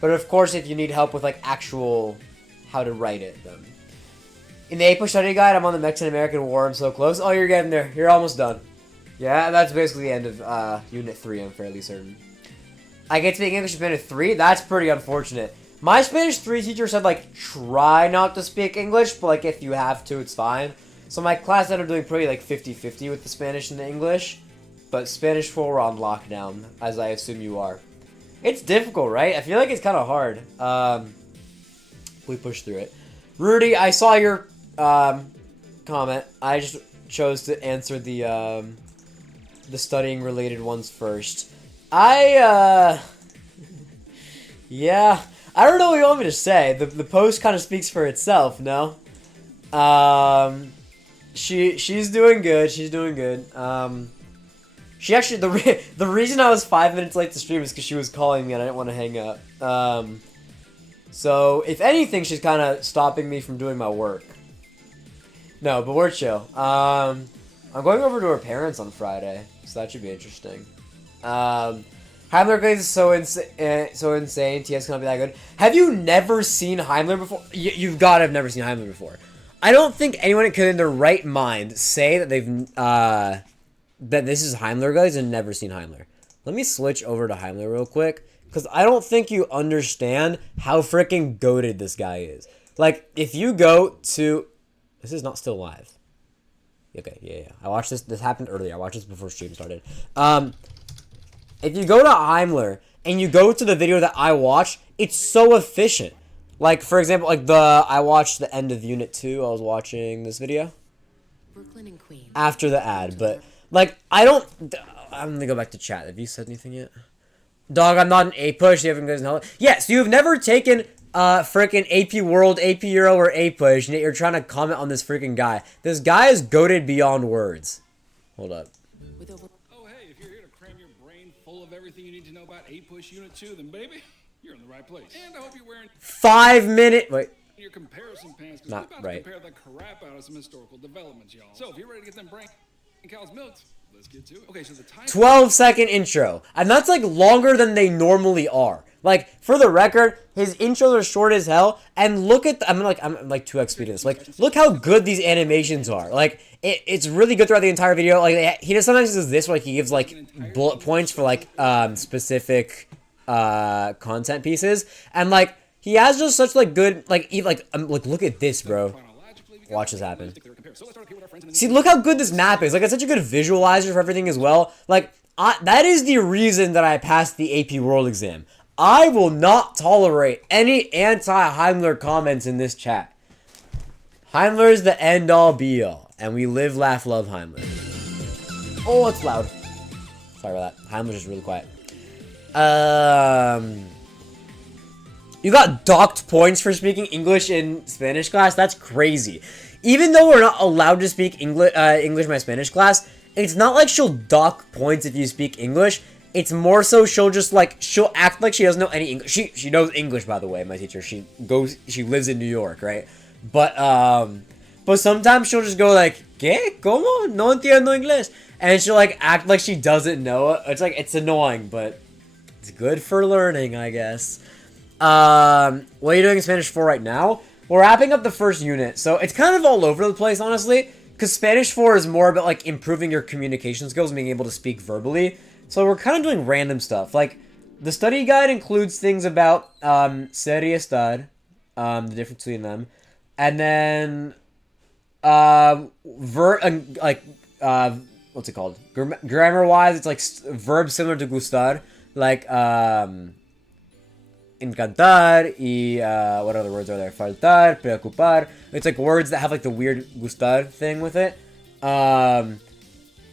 of course, if you need help with, like, actual how to write it, then. In the APUSH study guide, I'm on the Mexican-American War. I'm so close. Oh, you're getting there. You're almost done. Yeah, that's basically the end of Unit 3, I'm fairly certain. I get to speak English in Unit 3? That's pretty unfortunate. My Spanish 3 teacher said, like, try not to speak English, but, like, if you have to, it's fine. So my class ended up doing pretty, like, 50-50 with the Spanish and the English. But Spanish 4 we're on lockdown, as I assume you are. It's difficult, right? I feel like it's kind of hard. We push through it. Rudy, I saw your comment. I just chose to answer the studying related ones first. Yeah. I don't know what you want me to say. The post kind of speaks for itself, no? She's doing good. She's doing good. She actually, the reason I was 5 minutes late to stream is because she was calling me and I didn't want to hang up. So, if anything, she's kind of stopping me from doing my work. No, but we're chill. I'm going over to her parents on Friday, so that should be interesting. Heimler Glaze is so insane. TS cannot be that good. Have you never seen Heimler before? You've got to have never seen Heimler before. I don't think anyone could, in their right mind, say that they've that this is Heimler Glaze and never seen Heimler. Let me switch over to Heimler real quick, because I don't think you understand how freaking goated this guy is. Like, if you go to... This is not still live. Okay, yeah. I watched this. This happened earlier. I watched this before stream started. If you go to Heimler and you go to the video that I watched, it's so efficient. Like, for example, like I watched the end of Unit 2. I was watching this video. Brooklyn and Queens. After the ad, but, like, I'm gonna go back to chat. Have you said anything yet? Dog, I'm not an A-push. You haven't guys know. Yes, you've never taken, freaking AP World, AP Euro, or A-push, and yet you're trying to comment on this freaking guy. This guy is goated beyond words. Hold up. Oh, hey, if you're here to cram your brain full of everything you need to know about A-push Unit 2, then baby, you're in the right place. And I hope you're wearing 5 minute. Wait. your comparison pants, because Not we're about right. to compare the crap out of some historical developments, y'all. So if you're ready to get them brain cows milked, let's get to it. Okay, so the time 12-second intro, and that's like longer than they normally are. Like, for the record, his intros are short as hell, and look at I'm like 2x speeding this. Like, look how good these animations are. Like, it's really good throughout the entire video. Like, he sometimes does this, like he gives like bullet points for like specific content pieces, and like he has just such like good like look at this, bro. Watch this happen. See, look how good this map is. Like, it's such a good visualizer for everything as well. Like, that is the reason that I passed the AP World exam. I will not tolerate any anti-Heimler comments in this chat. Heimler is the end-all, be-all. And we live, laugh, love Heimler. Oh, it's loud. Sorry about that. Heimler's just really quiet. You got docked points for speaking English in Spanish class? That's crazy. Even though we're not allowed to speak English in my Spanish class, it's not like she'll dock points if you speak English. It's more so she'll just like, she'll act like she doesn't know any English. She knows English, by the way, my teacher. She lives in New York, right? But sometimes she'll just go like, ¿Qué? ¿Cómo? No entiendo inglés. And she'll like act like she doesn't know it. It's like, it's annoying, but it's good for learning, I guess. What are you doing in Spanish 4 right now? We're wrapping up the first unit, so it's kind of all over the place, honestly, because Spanish 4 is more about, like, improving your communication skills and being able to speak verbally, so we're kind of doing random stuff. Like, the study guide includes things about, ser y estar, the difference between them, and then, what's it called? Grammar-wise, it's, like, verbs similar to gustar, like, encantar y what other words are there? Faltar, preocupar. It's like words that have like the weird gustar thing with it. And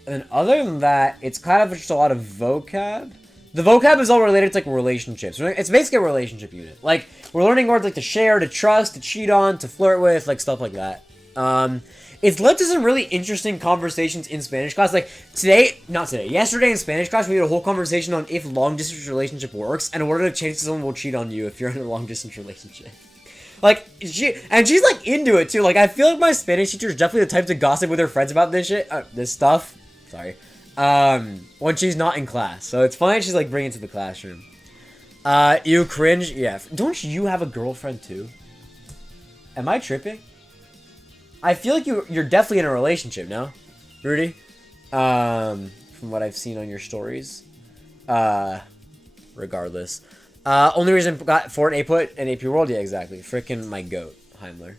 then other than that, it's kind of just a lot of vocab. The vocab is all related to like relationships. It's basically a relationship unit. Like, we're learning words like to share, to trust, to cheat on, to flirt with, like stuff like that. It's led to some really interesting conversations in Spanish class. Like, yesterday in Spanish class, we had a whole conversation on if long-distance relationship works, and what are the chances someone will cheat on you if you're in a long-distance relationship. Like, she's, like, into it, too. Like, I feel like my Spanish teacher is definitely the type to gossip with her friends about this shit, this stuff. Sorry. When she's not in class. So it's fine she's, like, bringing it to the classroom. You cringe? Yeah. Don't you have a girlfriend, too? Am I tripping? I feel like you're definitely in a relationship, no? Rudy? From what I've seen on your stories. Regardless. Only reason I got for an AP World, yeah, exactly. Freaking my goat, Heimler.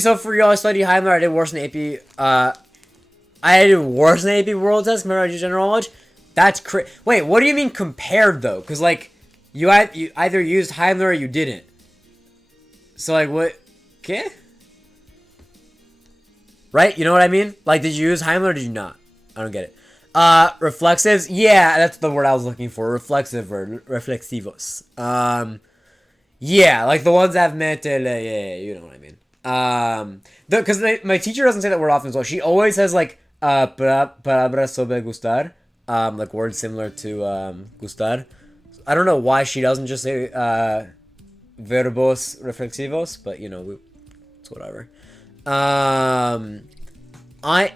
So for y'all, I studied Heimler, I did worse than AP, I did worse than AP World test compared to general knowledge? That's wait, what do you mean compared, though? Because, like, you either used Heimler or you didn't. So, like, what? Okay. Right? You know what I mean? Like, did you use Heimler or did you not? I don't get it. Reflexives? Yeah, that's the word I was looking for. Reflexive or reflexivos. Yeah, like the ones that have metele, yeah, you know what I mean. Because my teacher doesn't say that word often as well. She always says, like, palabras sobre gustar. Like words similar to, gustar. I don't know why she doesn't just say, verbos reflexivos, but, you know, it's whatever. I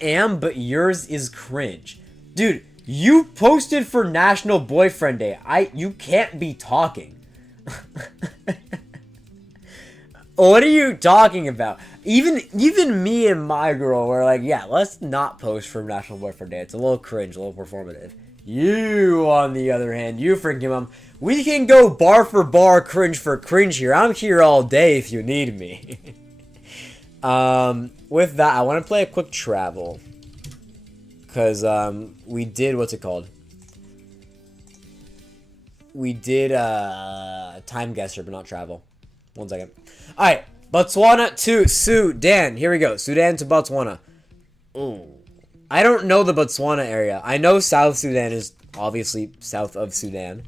am, but yours is cringe. Dude, you posted for National Boyfriend Day. You can't be talking. What are you talking about? Even me and my girl were like, yeah, let's not post for National Boyfriend Day. It's a little cringe, a little performative. You, on the other hand, you freaking mom, we can go bar for bar, cringe for cringe here. I'm here all day if you need me. With that, I want to play a quick travel. Because, we did, what's it called? We did, time guesser, but not travel. 1 second. Alright, Botswana to Sudan. Here we go. Sudan to Botswana. Ooh. I don't know the Botswana area. I know South Sudan is obviously south of Sudan.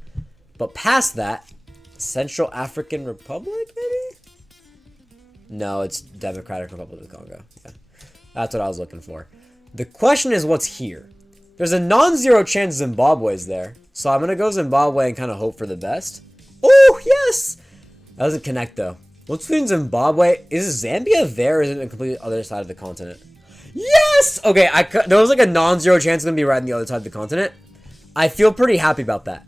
But past that, Central African Republic, maybe? No, it's Democratic Republic of the Congo. Yeah. That's what I was looking for. The question is what's here. There's a non-zero chance Zimbabwe's there. So I'm going to go Zimbabwe and kind of hope for the best. Oh, yes! That doesn't connect, though. What's between Zimbabwe? Is Zambia there, or is it on the completely other side of the continent? Yes! Okay, there was like a non-zero chance it's going to be right on the other side of the continent. I feel pretty happy about that.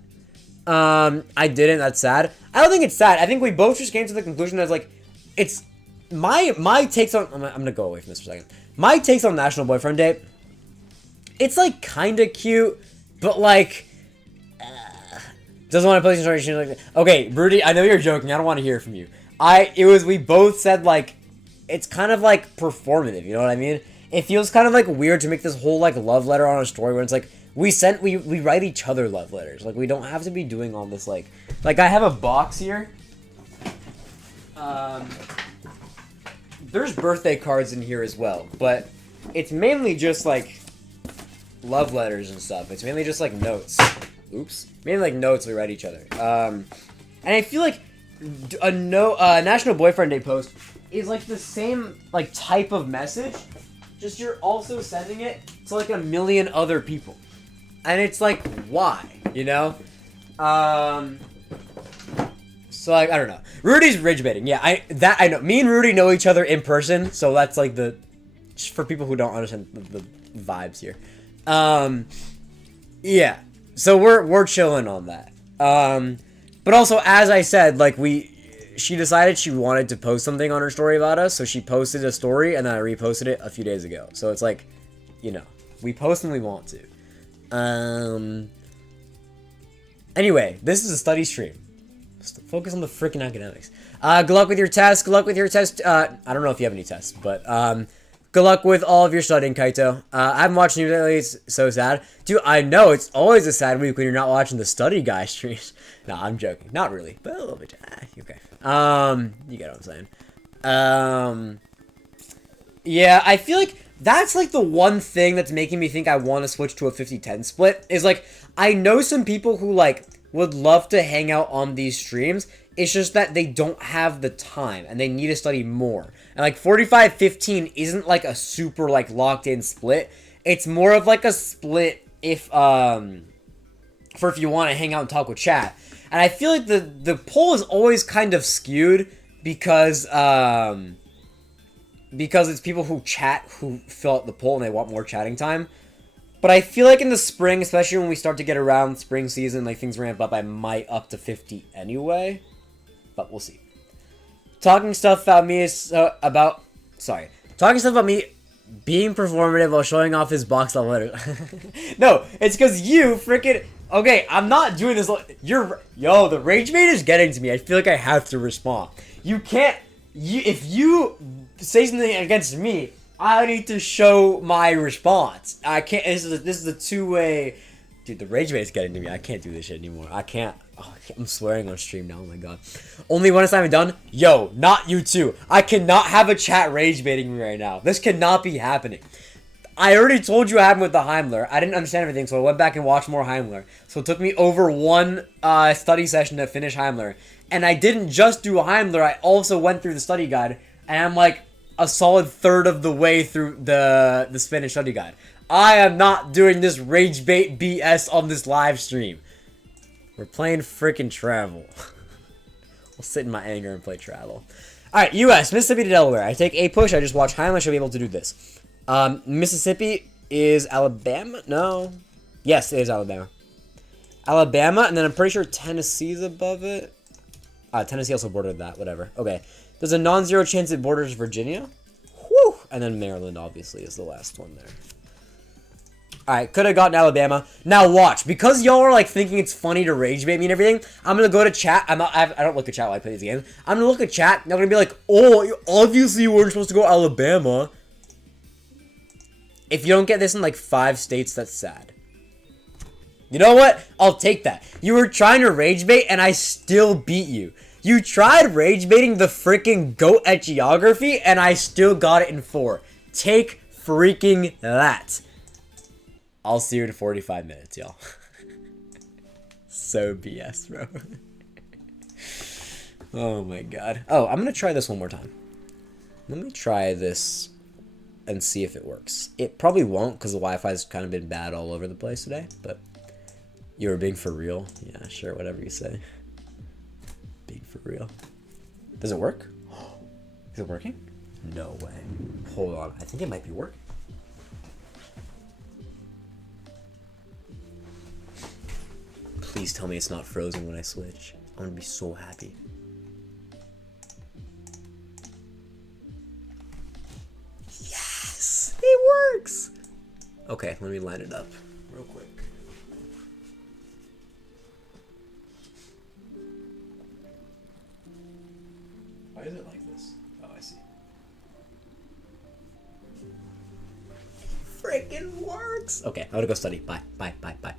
I didn't. That's sad. I don't think it's sad. I think we both just came to the conclusion that, like, it's... My takes on... I'm going to go away from this for a second. My takes on National Boyfriend Day... It's, like, kind of cute, but, like... doesn't want to play some like that. Okay, Rudy, I know you're joking. I don't want to hear from you. We both said, like, it's kind of, like, performative, you know what I mean? It feels kind of, like, weird to make this whole, like, love letter on a story where it's, like, we write each other love letters. Like, we don't have to be doing all this, like, I have a box here. There's birthday cards in here as well, but it's mainly just, like, love letters and stuff. It's mainly just, like, notes. Oops. Mainly, like, notes we write each other. And I feel like a National Boyfriend Day post is, like, the same, like, type of message, just you're also sending it to, like, 1 million other people. And it's, like, why? You know? So, like, I don't know. Rudy's rage baiting. Yeah, I know. Me and Rudy know each other in person, so that's, like, just for people who don't understand the vibes here. Yeah. So we're chilling on that. But also, as I said, like, she decided she wanted to post something on her story about us, so she posted a story, and then I reposted it a few days ago. So it's like, you know, we post when we want to. Anyway, this is a study stream. Just focus on the freaking academics. Good luck with your test. Good luck with your test. I don't know if you have any tests, but, good luck with all of your studying, Kaito. I haven't watched news lately. It's so sad. Dude, I know. It's always a sad week when you're not watching the study guy streams. No, I'm joking. Not really, but a little bit. Okay. You get what I'm saying. Yeah, I feel like that's, like, the one thing that's making me think I want to switch to a 50-10 split. Is, like, I know some people who, like, would love to hang out on these streams. It's just that they don't have the time, and they need to study more. And, like, 45-15 isn't, like, a super, like, locked-in split. It's more of, like, a split if, for if you want to hang out and talk with chat. And I feel like the poll is always kind of skewed because it's people who chat who fill out the poll and they want more chatting time. But I feel like in the spring, especially when we start to get around spring season, like, things ramp up, I might up to 50 anyway. But we'll see. Talking stuff about me being performative while showing off his box level letters. No, it's because you freaking... Okay, I'm not doing this... Yo, the rage bait is getting to me. I feel like I have to respond. You can't... If you say something against me, I need to show my response. I can't... This is a two-way... Dude, the rage bait is getting to me. I can't do this shit anymore. I can't... Oh, I'm swearing on stream now. Oh my god. Only one assignment done? Yo, not you two. I cannot have a chat rage baiting me right now. This cannot be happening. I already told you what happened with the Heimler. I didn't understand everything, so I went back and watched more Heimler. So it took me over one study session to finish Heimler. And I didn't just do Heimler. I also went through the study guide. And I'm like a solid third of the way through the Spanish study guide. I am not doing this rage bait BS on this live stream. We're playing freaking travel. We'll sit in my anger and play travel. Alright, US, Mississippi to Delaware. I take a push. I just watch Heimler. I should be able to do this. Mississippi is Alabama? No. Yes, it is Alabama. Alabama, and then I'm pretty sure Tennessee's above it. Tennessee also bordered that. Whatever. Okay. There's a non-zero chance it borders Virginia. Whew. And then Maryland, obviously, is the last one there. Alright, could have gotten Alabama. Now watch, because y'all are like thinking it's funny to rage bait me and everything, I'm gonna go to chat. I don't look at chat while I play these games. I'm gonna look at chat, and I'm gonna be like, oh, you obviously weren't supposed to go Alabama. If you don't get this in like 5 states, that's sad. You know what? I'll take that. You were trying to rage bait, and I still beat you. You tried rage baiting the freaking goat at geography, and I still got it in 4. Take freaking that. I'll see you in 45 minutes, y'all. So BS, bro. Oh my god. Oh, I'm gonna try this one more time. Let me try this and see if it works. It probably won't, because the Wi-Fi's kind of been bad all over the place today, but you were being for real? Yeah, sure, whatever you say. Being for real. Does it work? Is it working? No way. Hold on, I think it might be working. Please tell me it's not frozen when I switch. I'm gonna be so happy. Yes! It works! Okay, let me line it up real quick. Why is it like this? Oh, I see. Freaking works! Okay, I'm gonna go study. Bye, bye, bye, bye.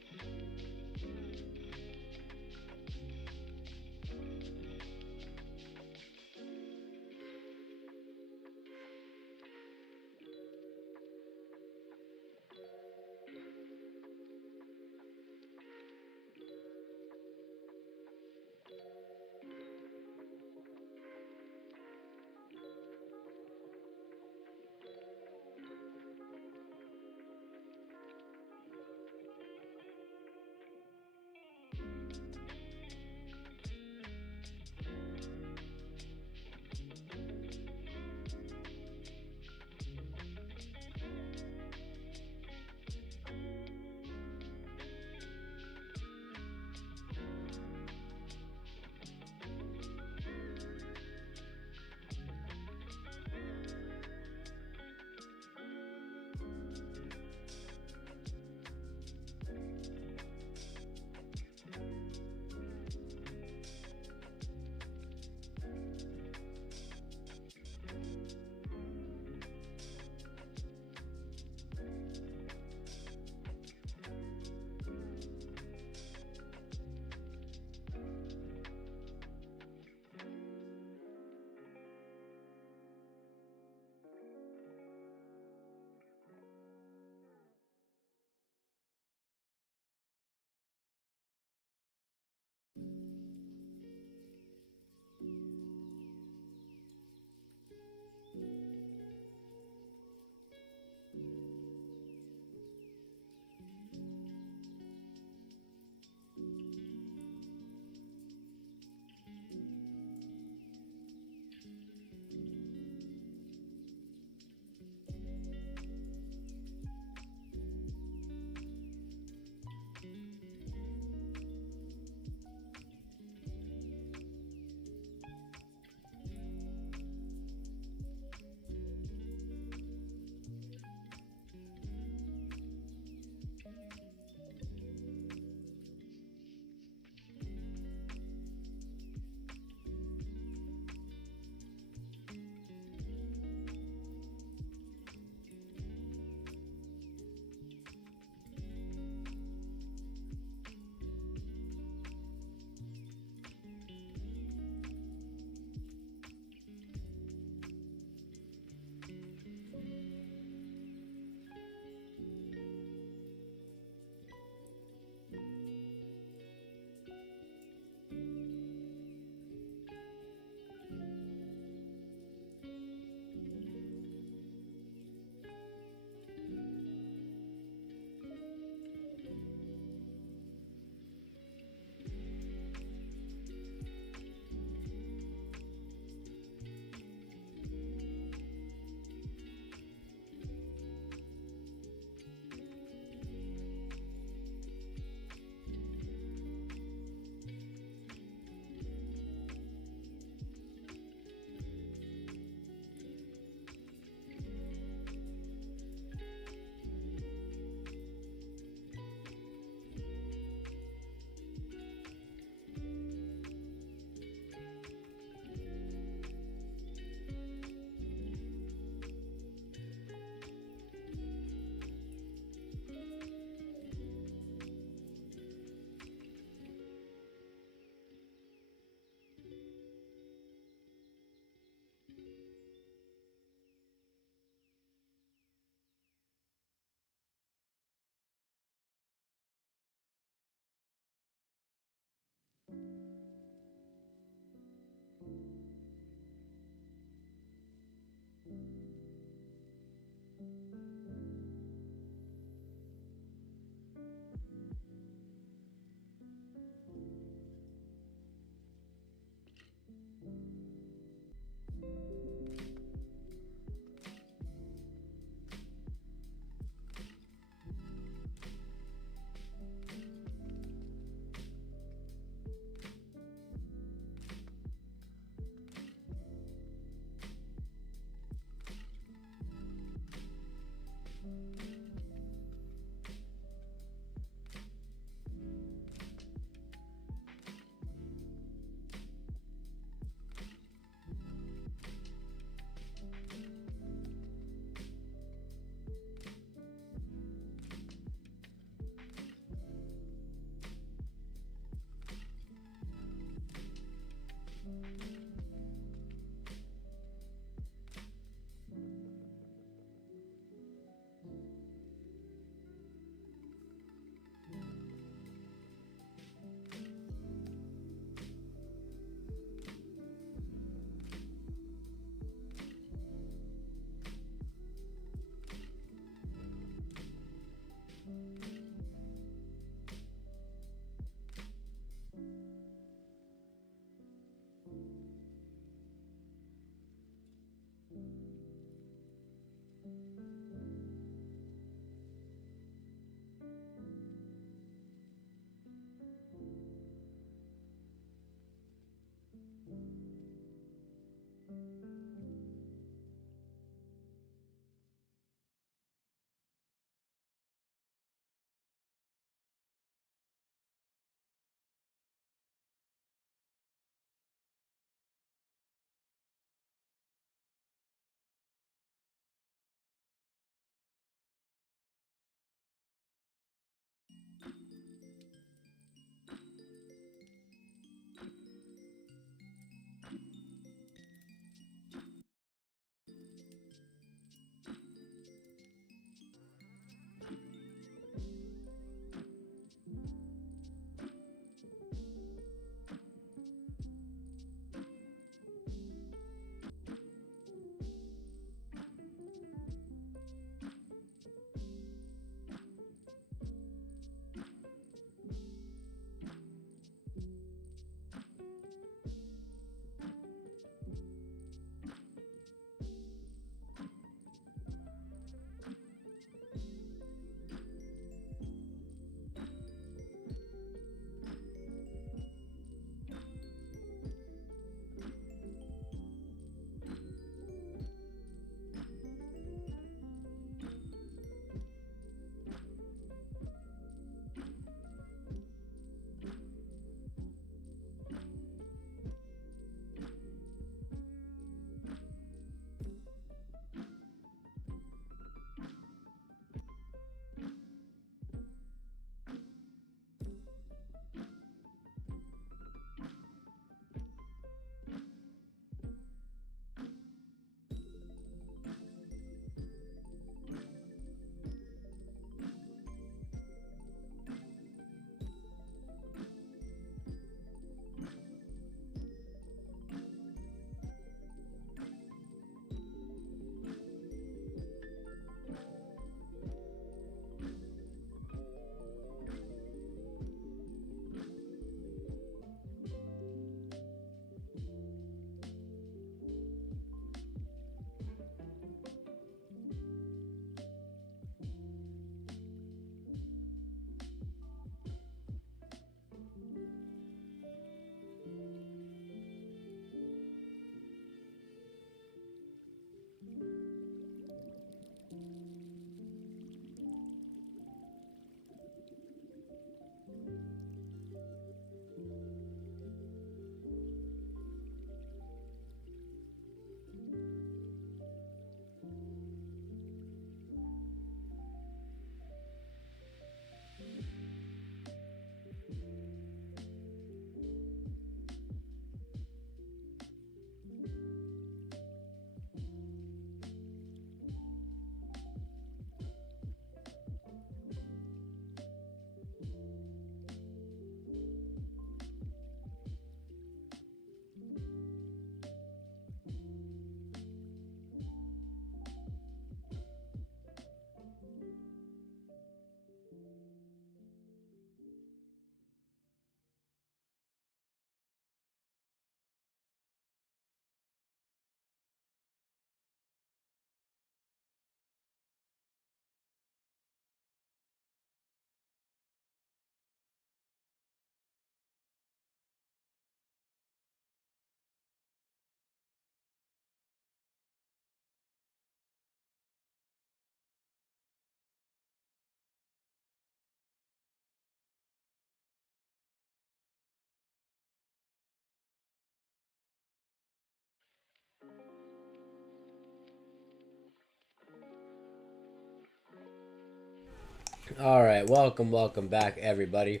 Alright, welcome back, everybody.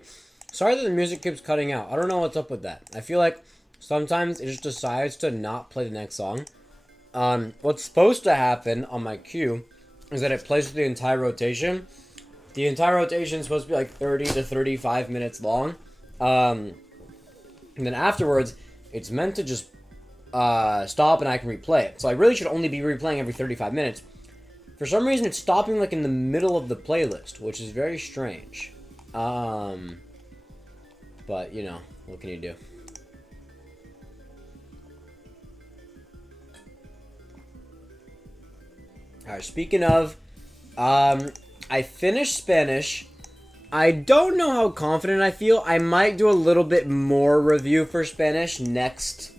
Sorry that the music keeps cutting out. I don't know what's up with that. I feel like sometimes it just decides to not play the next song. What's supposed to happen on my queue is that it plays the entire rotation. The entire rotation is supposed to be like 30 to 35 minutes long. And then afterwards, it's meant to just stop and I can replay it. So I really should only be replaying every 35 minutes. For some reason, it's stopping like in the middle of the playlist, which is very strange. But, you know, what can you do? Alright, speaking of, I finished Spanish. I don't know how confident I feel. I might do a little bit more review for Spanish next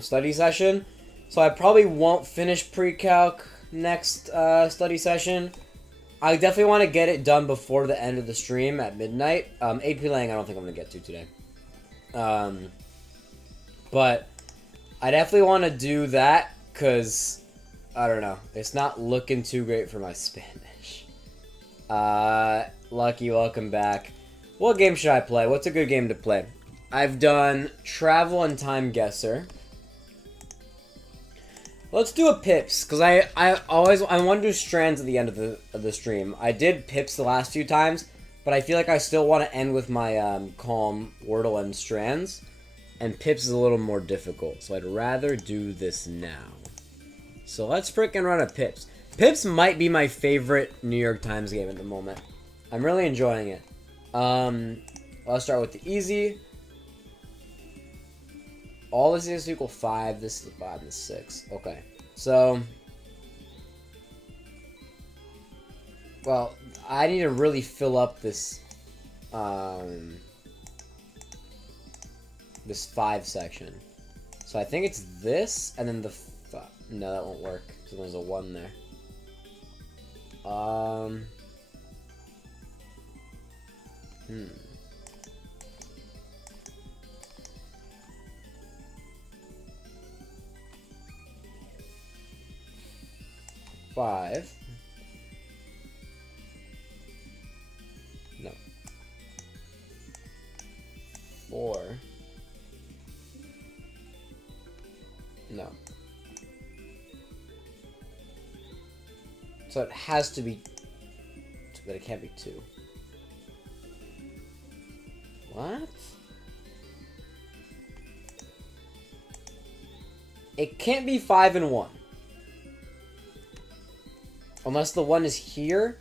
study session. So I probably won't finish pre-calc next study session. I definitely want to get it done before the end of the stream at midnight. AP Lang I don't think I'm going to get to today. But I definitely want to do that because, I don't know, it's not looking too great for my Spanish. Lucky, welcome back. What game should I play? What's a good game to play? I've done Travel and Time Guesser. Let's do a Pips, because I want to do Strands at the end of the stream. I did Pips the last few times, but I feel like I still want to end with my Calm, Wordle, and Strands. And Pips is a little more difficult, so I'd rather do this now. So let's frickin' run a Pips. Pips might be my favorite New York Times game at the moment. I'm really enjoying it. Let's start with the easy. All this is equal 5. This is the 5 and the 6. Okay. So, well, I need to really fill up this, this 5 section. So I think it's this, and then the no, that won't work. So there's a 1 there. 5. No. 4. No. So it has to be, but it can't be 2. What? It can't be 5 and 1. Unless the 1 is here,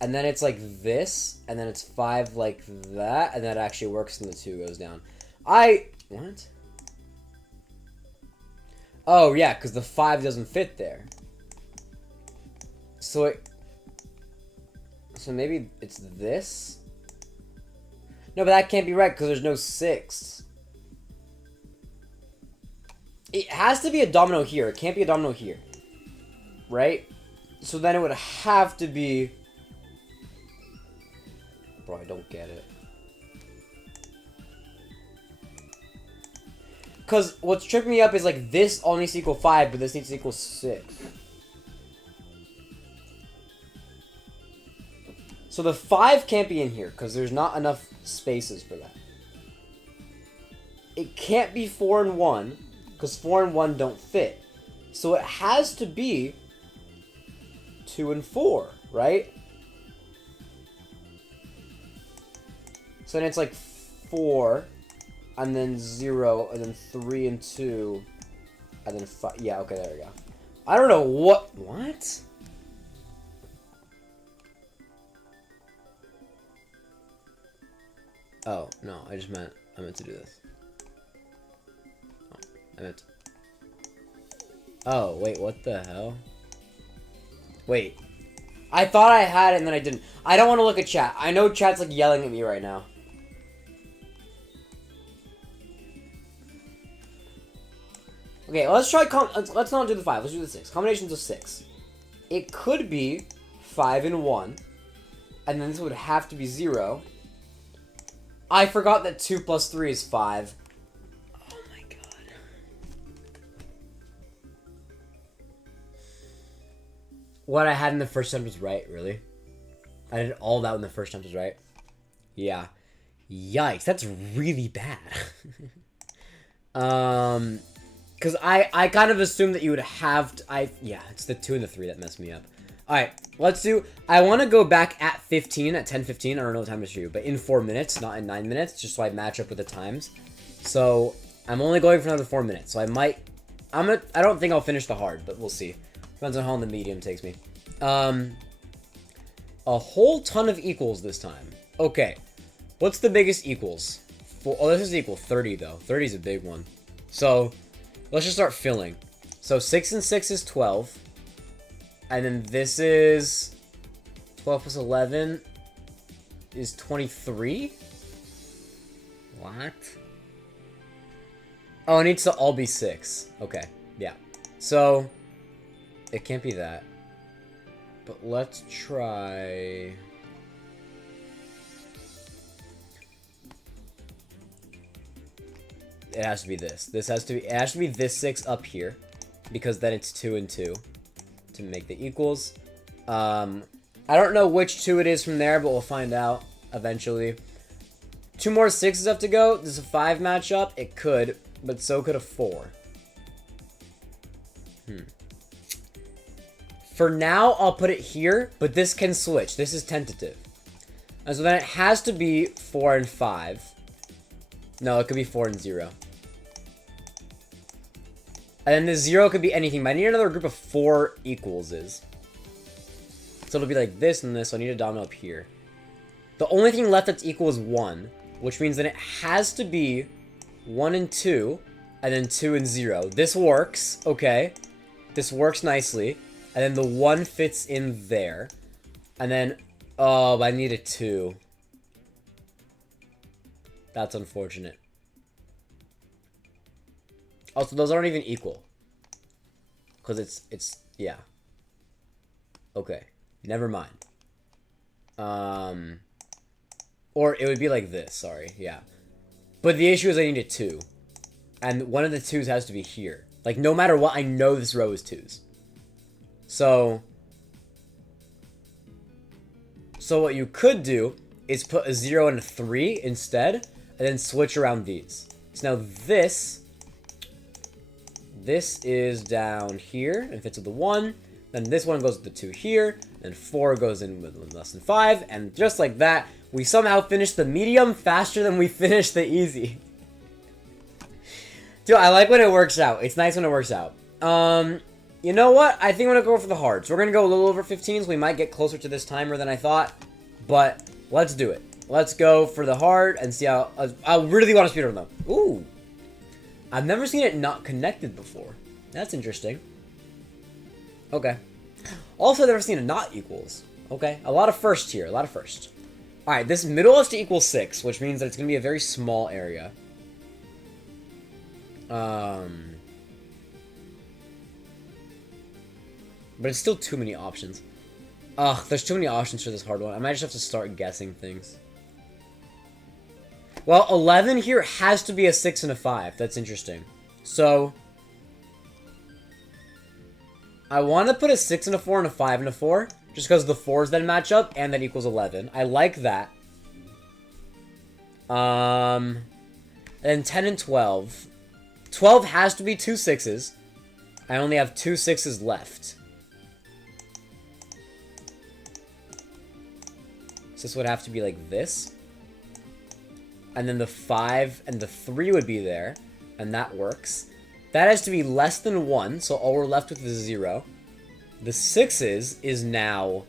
and then it's like this, and then it's 5 like that, and that actually works and the 2 goes down. What? Oh, yeah, because the 5 doesn't fit there. So maybe it's this? No, but that can't be right, because there's no 6. It has to be a domino here. It can't be a domino here. Right? So then it would have to be... Bro, I don't get it. Because what's tripping me up is like this all needs to equal 5, but this needs to equal 6. So the 5 can't be in here because there's not enough spaces for that. It can't be 4 and 1 because 4 and 1 don't fit. So it has to be 2 and 4, right? So then it's like 4, and then 0, and then 3 and 2, and then 5. Yeah, okay, there we go. I don't know what... What? Oh, no, I meant to do this. Oh, Oh, wait, what the hell? Wait. I thought I had it and then I didn't. I don't want to look at chat. I know chat's like yelling at me right now. Okay, let's try let's not do the 5. Let's do the 6. Combinations of 6. It could be 5 and 1. And then this would have to be 0. I forgot that 2 plus 3 is 5. Oh my god. What I had in the first sentence was right, really? I did all that when the first jump was right. Yeah. Yikes, that's really bad. Because I kind of assumed that you would have to, yeah, it's the 2 and the 3 that messed me up. Alright, let's do, I want to go back at 15, at 10:15, I don't know what time to shoot, but in 4 minutes, not in 9 minutes, just so I match up with the times. So, I'm only going for another 4 minutes, so I might, I don't think I'll finish the hard, but we'll see. Depends on how long the medium takes me. A whole ton of equals this time. Okay, what's the biggest equals? Oh, this is equal 30 though. 30 is a big one. So, let's just start filling. So 6 and 6 is 12. And then this is 12 plus 11 is 23? What? Oh, it needs to all be 6. Okay, yeah. So, it can't be that. But let's try... It has to be this. This has to be, it has to be this 6 up here. Because then it's 2 and 2. To make the equals. I don't know which 2 it is from there, but we'll find out eventually. 2 more 6s have to go. Does a 5 match up? It could, but so could a 4. For now, I'll put it here, but this can switch. This is tentative. And so then it has to be 4 and 5. No, it could be 4 and 0. And then the 0 could be anything, but I need another group of 4 equals is. So it'll be like this and this, so I need a domino up here. The only thing left that's equal is 1, which means that it has to be 1 and 2, and then 2 and 0. This works, okay. This works nicely. And then the 1 fits in there. And then, oh, I need a 2. That's unfortunate. Also, those aren't even equal. Because it's, yeah. Okay. Never mind. Or it would be like this, sorry, yeah. But the issue is I need a 2. And one of the 2s has to be here. Like, no matter what, I know this row is 2s. So what you could do is put a 0 and a 3 instead, and then switch around these. So now this is down here, and fits with the 1. Then this one goes with the 2 here, and 4 goes in with less than 5, and just like that, we somehow finished the medium faster than we finished the easy. Dude, I like when it works out. It's nice when it works out. You know what? I think I'm gonna go for the hard. So we're gonna go a little over 15, so we might get closer to this timer than I thought. But let's do it. Let's go for the hard and see how... I really want to speedrun though. Ooh. I've never seen it not connected before. That's interesting. Okay. Also, I've never seen a not equals. Okay. A lot of first here. A lot of first. Alright, this middle has to equal 6, which means that it's gonna be a very small area. But it's still too many options. Ugh, there's too many options for this hard one. I might just have to start guessing things. Well, 11 here has to be a 6 and a 5. That's interesting. So, I want to put a 6 and a 4 and a 5 and a 4. Just because the 4s then match up, and that equals 11. I like that. And 10 and 12. 12 has to be 2 6s. I only have 2 6s left. So this would have to be like this. And then the 5 and the 3 would be there. And that works. That has to be less than 1, so all we're left with is 0. The 6s is now...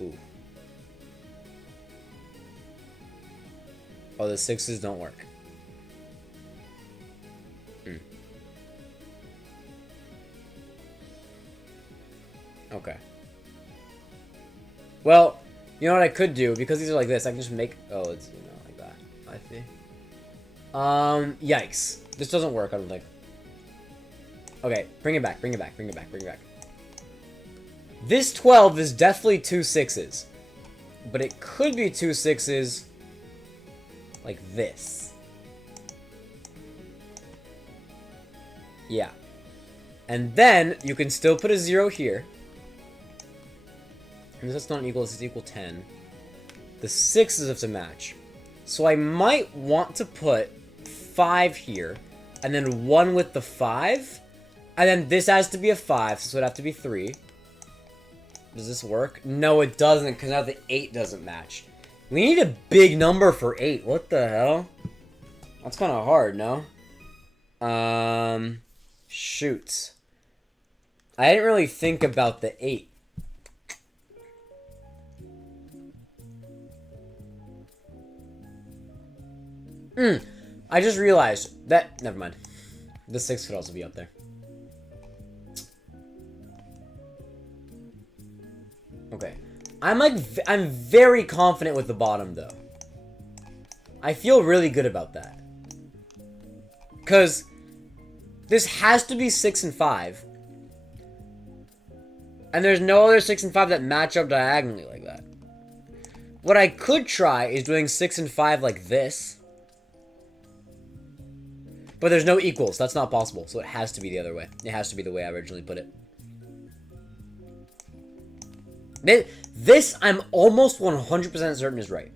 Ooh. Oh, the 6s don't work. Okay. Well, you know what I could do? Because these are like this, I can just make... Oh, it's, you know, like that. I see. Yikes. This doesn't work, I don't think. Okay, bring it back, bring it back, bring it back, bring it back. This 12 is definitely 2 6s. But it could be 2 6s like this. Yeah. And then you can still put a 0 here. And this is not equal, this is equal 10. The 6s have to match. So I might want to put 5 here, and then 1 with the 5, and then this has to be a 5, so it would have to be 3. Does this work? No, it doesn't, because now the 8 doesn't match. We need a big number for 8. What the hell? That's kind of hard, no? Shoot. I didn't really think about the 8. I just realized that... Never mind. The 6 could also be up there. Okay. I'm very confident with the bottom, though. I feel really good about that. Because this has to be 6 and 5. And there's no other 6 and 5 that match up diagonally like that. What I could try is doing 6 and 5 like this. But there's no equals. That's not possible. So it has to be the other way. It has to be the way I originally put it. This I'm almost 100% certain is right.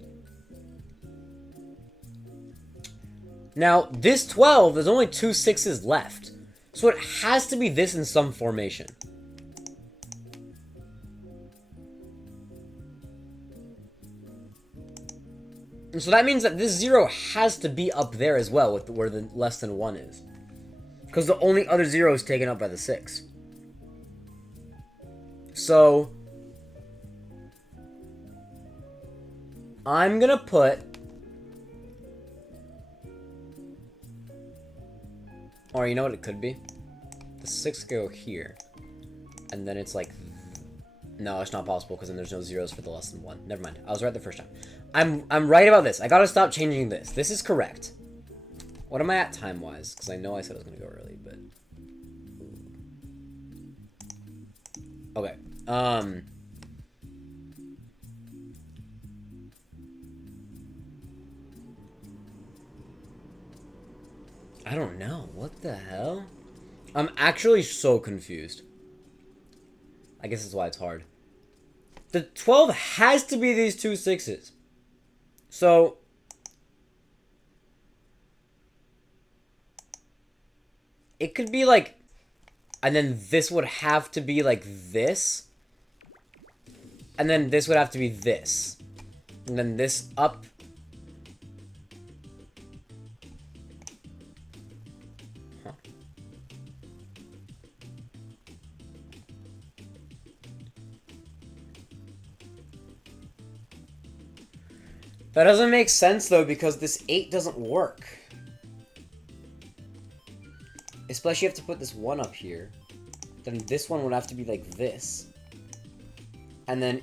Now, this 12, there's only 2 6s left. So it has to be this in some formation. And so that means that this 0 has to be up there as well, with where the less than 1 is. Because the only other 0 is taken up by the 6. So I'm gonna put... Or you know what it could be? The 6 go here. And then it's like... No, it's not possible because then there's no zeros for the less than 1. Never mind. I was right the first time. I'm right about this. I gotta stop changing this. This is correct. What am I at time-wise? Because I know I said I was gonna go early, but... Okay. I don't know. What the hell? I'm actually so confused. I guess that's why it's hard. The 12 has to be these 2 6s. So... It could be like... And then this would have to be like this. And then this would have to be this. And then this up... That doesn't make sense, though, because this 8 doesn't work. Especially you have to put this 1 up here. Then this one would have to be like this. And then...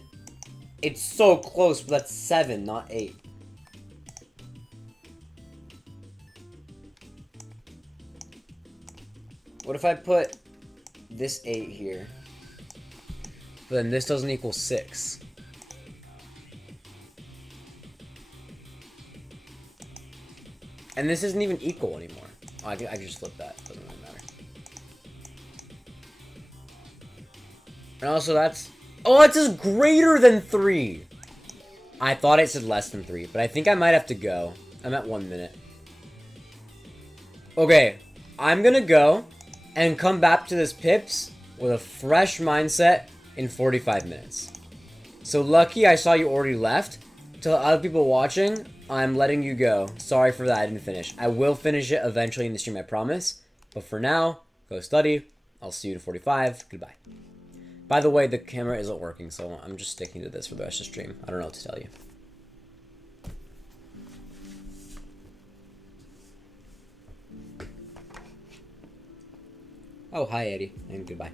It's so close, but that's 7, not 8. What if I put this 8 here? But then this doesn't equal 6. And this isn't even equal anymore. Oh, I can just flip that. Doesn't really matter. And also that's... Oh, it says greater than 3! I thought it said less than 3, but I think I might have to go. I'm at 1 minute. Okay, I'm gonna go and come back to this Pips with a fresh mindset in 45 minutes. So lucky I saw you already left. To other people watching, I'm letting you go. Sorry for that, I didn't finish. I will finish it eventually in the stream, I promise. But for now, go study. I'll see you in 45. Goodbye. By the way, the camera isn't working, so I'm just sticking to this for the rest of the stream. I don't know what to tell you. Oh, hi, Eddie, and goodbye.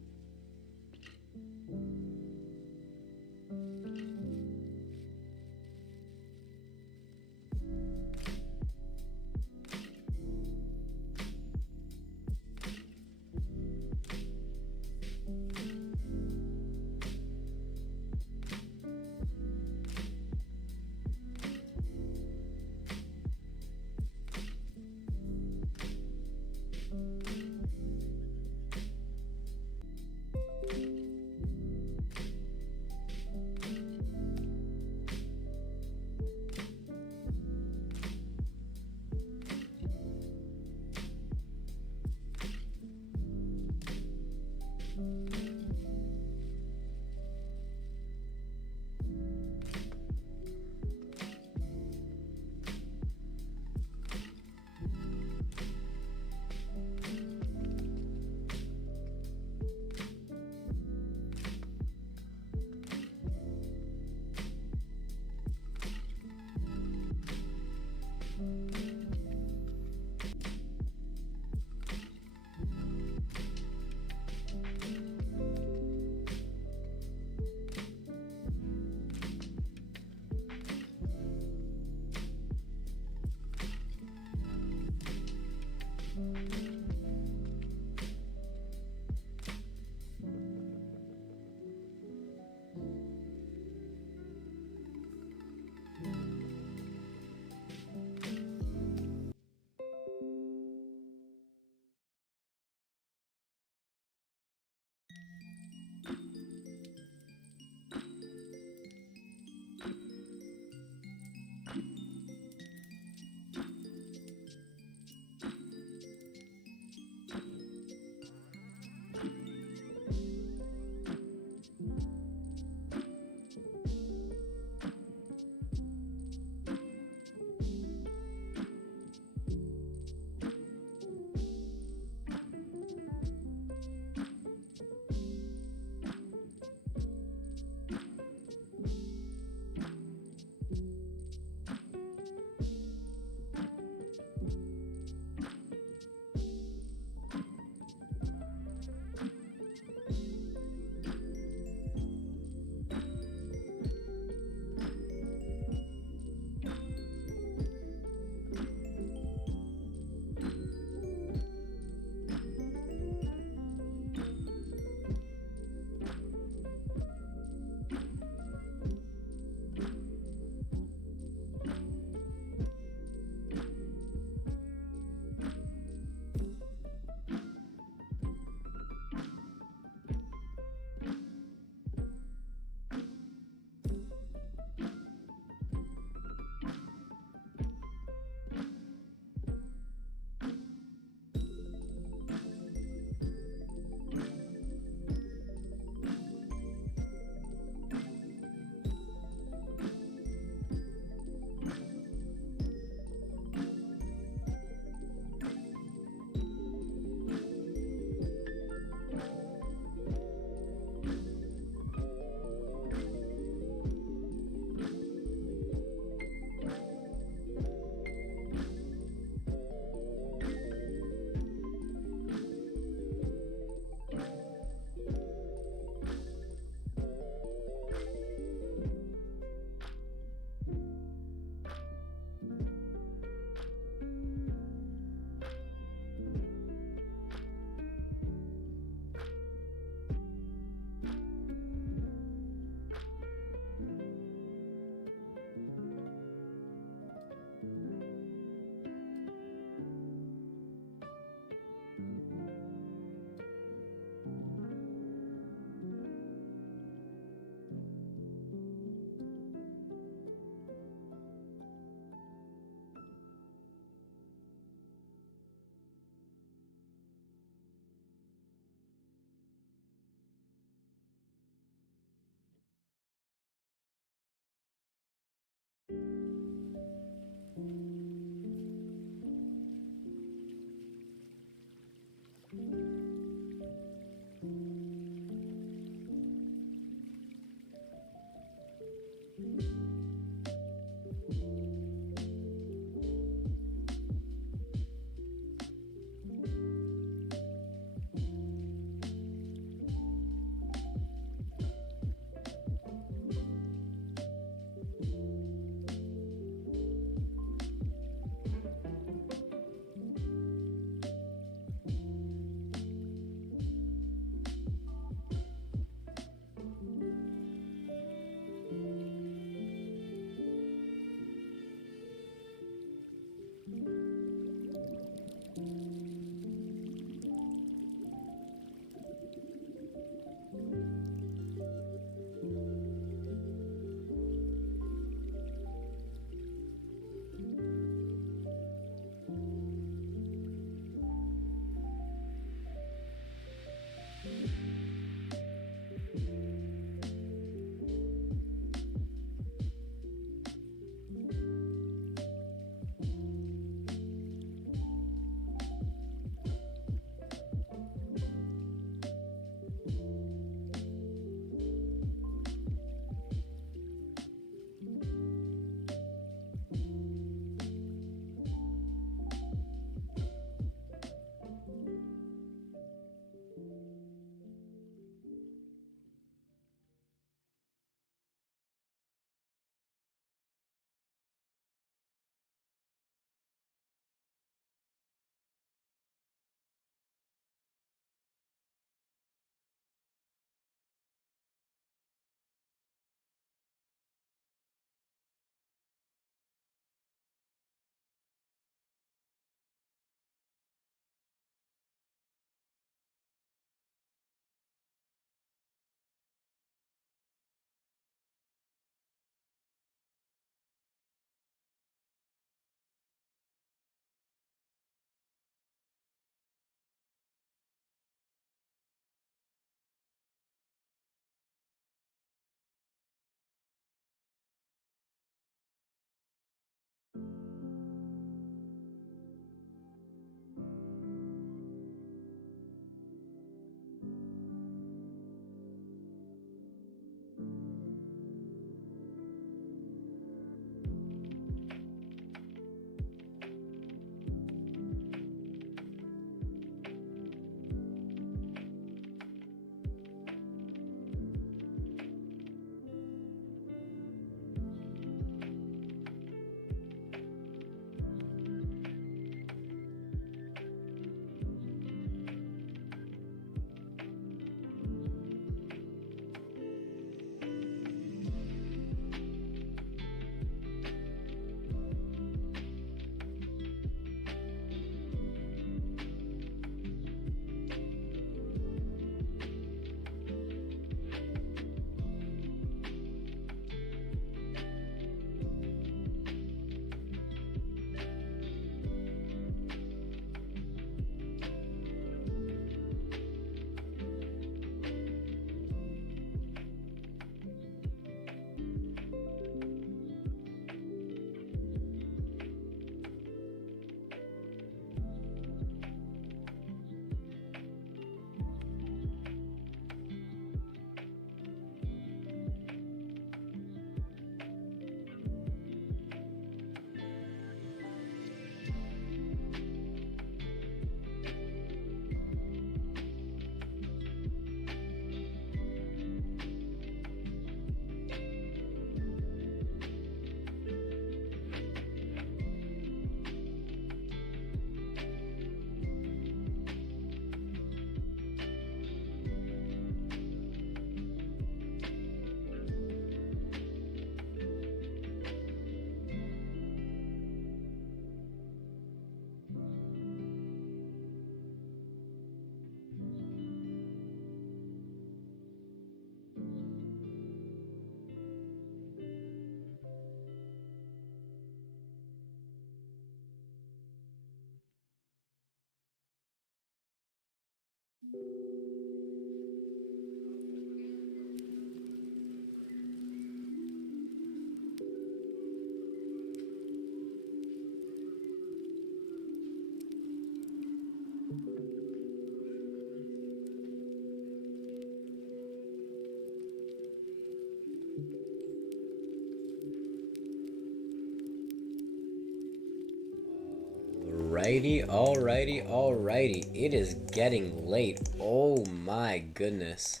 Alrighty. It is getting late. Oh my goodness.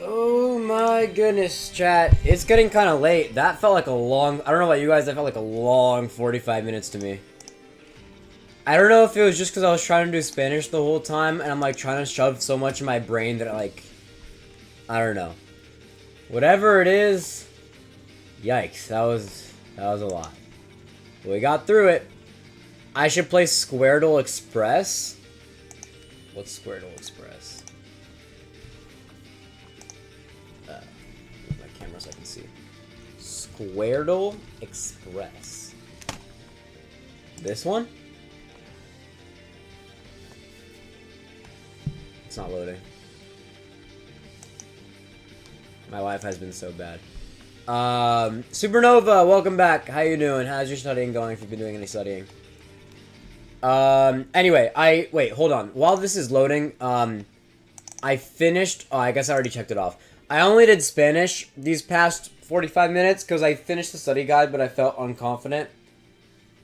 Oh my goodness, chat. It's getting kind of late. That felt like a long... I don't know about you guys, that felt like a long 45 minutes to me. I don't know if it was just because I was trying to do Spanish the whole time, and I'm like trying to shove so much in my brain that like... I don't know. Whatever it is... Yikes, that was a lot. We got through it. I should play Squirtle Express. What's Squirtle Express? Move my camera so I can see. Squirtle Express. This one? It's not loading. My Wi-Fi's been so bad. Supernova, welcome back. How you doing? How's your studying going if you've been doing any studying? Anyway, wait, hold on. While this is loading, I finished, oh, I guess I already checked it off. I only did Spanish these past 45 minutes because I finished the study guide, but I felt unconfident.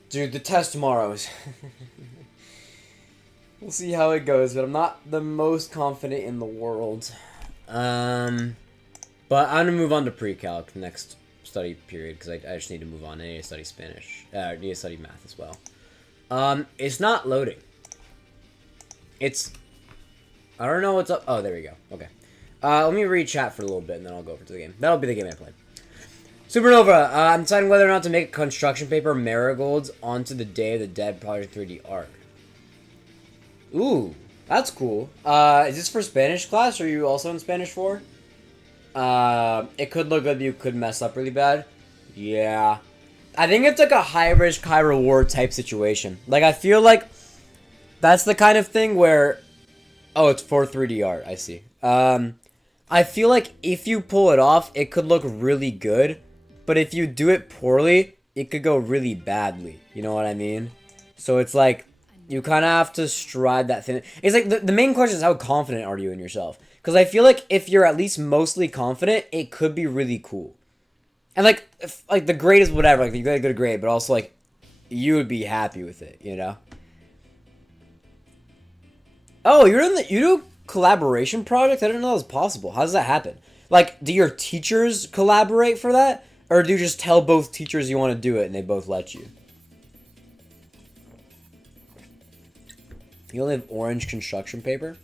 Dude, the test tomorrow is... We'll see how it goes, but I'm not the most confident in the world. But I'm gonna move on to pre-calc next study period because I just need to move on. I need to study Spanish. I need to study math as well. It's not loading. It's... I don't know what's up. Oh, there we go. Okay. Let me read chat for a little bit and then I'll go over to the game. That'll be the game I play. Supernova, I'm deciding whether or not to make construction paper marigolds onto the Day of the Dead Project 3D art. Ooh, that's cool. Is this for Spanish class? Or are you also in Spanish 4? It could look good, you could mess up really bad. Yeah. I think it's like a high risk, high reward type situation. Like, I feel like that's the kind of thing where... Oh, it's for 3D art, I see. I feel like if you pull it off, it could look really good. But if you do it poorly, it could go really badly. You know what I mean? So it's like, you kind of have to stride that thin. It's like, the main question is how confident are you in yourself? Because I feel like if you're at least mostly confident, it could be really cool. And like, like the grade is whatever, like you got a good grade, but also like, you would be happy with it, you know? Oh, you do collaboration project? I didn't know that was possible. How does that happen? Like, do your teachers collaborate for that? Or do you just tell both teachers you want to do it and they both let you? You only have orange construction paper?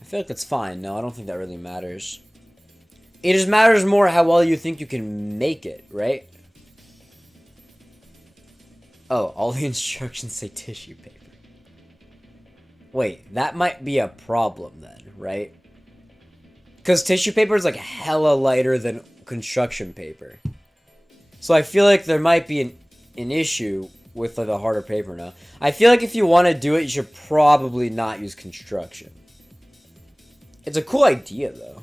I feel like that's fine. No, I don't think that really matters. It just matters more how well you think you can make it, right? Oh, all the instructions say tissue paper. Wait, that might be a problem then, right? Because tissue paper is like hella lighter than construction paper. So I feel like there might be an issue with like the harder paper now. I feel like if you want to do it, you should probably not use construction. It's a cool idea though.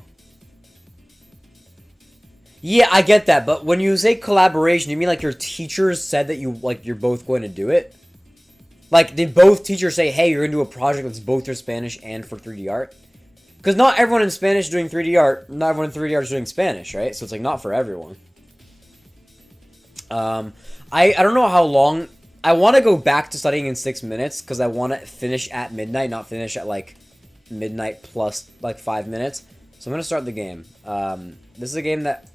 Yeah, I get that, but when you say collaboration, you mean like your teachers said that you're both going to do it? Like, did both teachers say, hey, you're going to do a project that's both for Spanish and for 3D art? Because not everyone in Spanish is doing 3D art, not everyone in 3D art is doing Spanish, right? So it's like not for everyone. I don't know how long. I want to go back to studying in 6 minutes because I want to finish at midnight, not finish at like midnight plus like 5 minutes. So I'm going to start the game. This is a game that,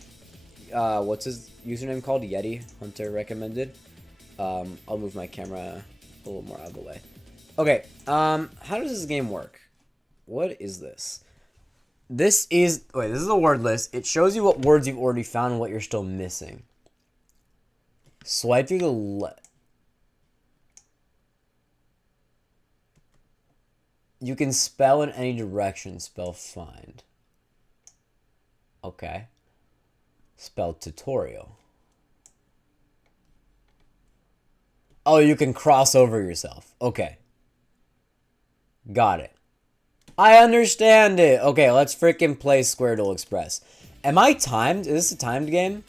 what's his username called? Yeti Hunter recommended. I'll move my camera a little more out of the way. Okay, how does this game work? What is this? This is a word list. It shows you what words you've already found and what you're still missing. Swipe through the left. You can spell in any direction. Spell find. Okay. Spell tutorial. Oh, you can cross over yourself. Okay. Got it. I understand it. Okay, let's freaking play Squirtle Express. Am I timed? Is this a timed game?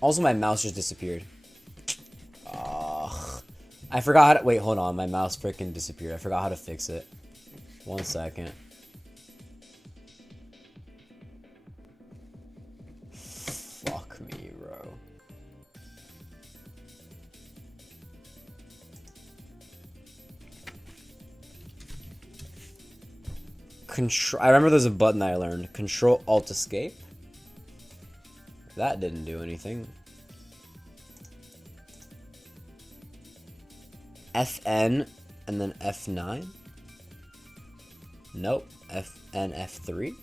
Also, my mouse just disappeared. Ugh. I forgot how to... Wait, hold on. My mouse freaking disappeared. I forgot how to fix it. 1 second. Fuck me, bro. Control. I remember there's a button that I learned. Control Alt Escape. That didn't do anything. FN and then F9. Nope. FN F3.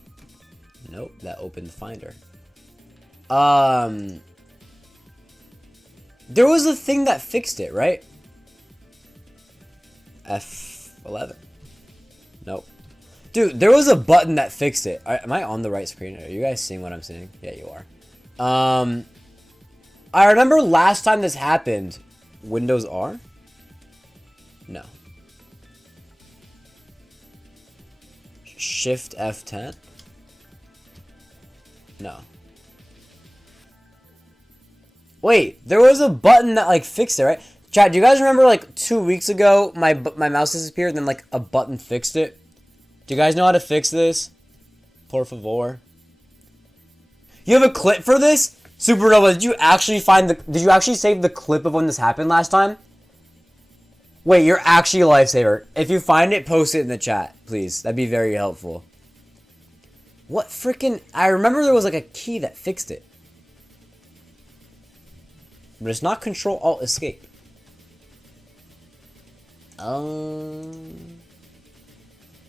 Nope. That opened Finder. There was a thing that fixed it, right? F11. Nope. Dude, there was a button that fixed it. Am I on the right screen? Are you guys seeing what I'm seeing? Yeah, you are. I remember last time this happened. Windows R? No. Shift F10? No. Wait, there was a button that like fixed it, right? Chat, do you guys remember like 2 weeks ago my mouse disappeared and then like a button fixed it? Do you guys know how to fix this? Por favor. You have a clip for this? Supernova, did you actually save the clip of when this happened last time? Wait, you're actually a lifesaver. If you find it, post it in the chat, please. That'd be very helpful. What freaking... I remember there was like a key that fixed it. But it's not Control Alt Escape.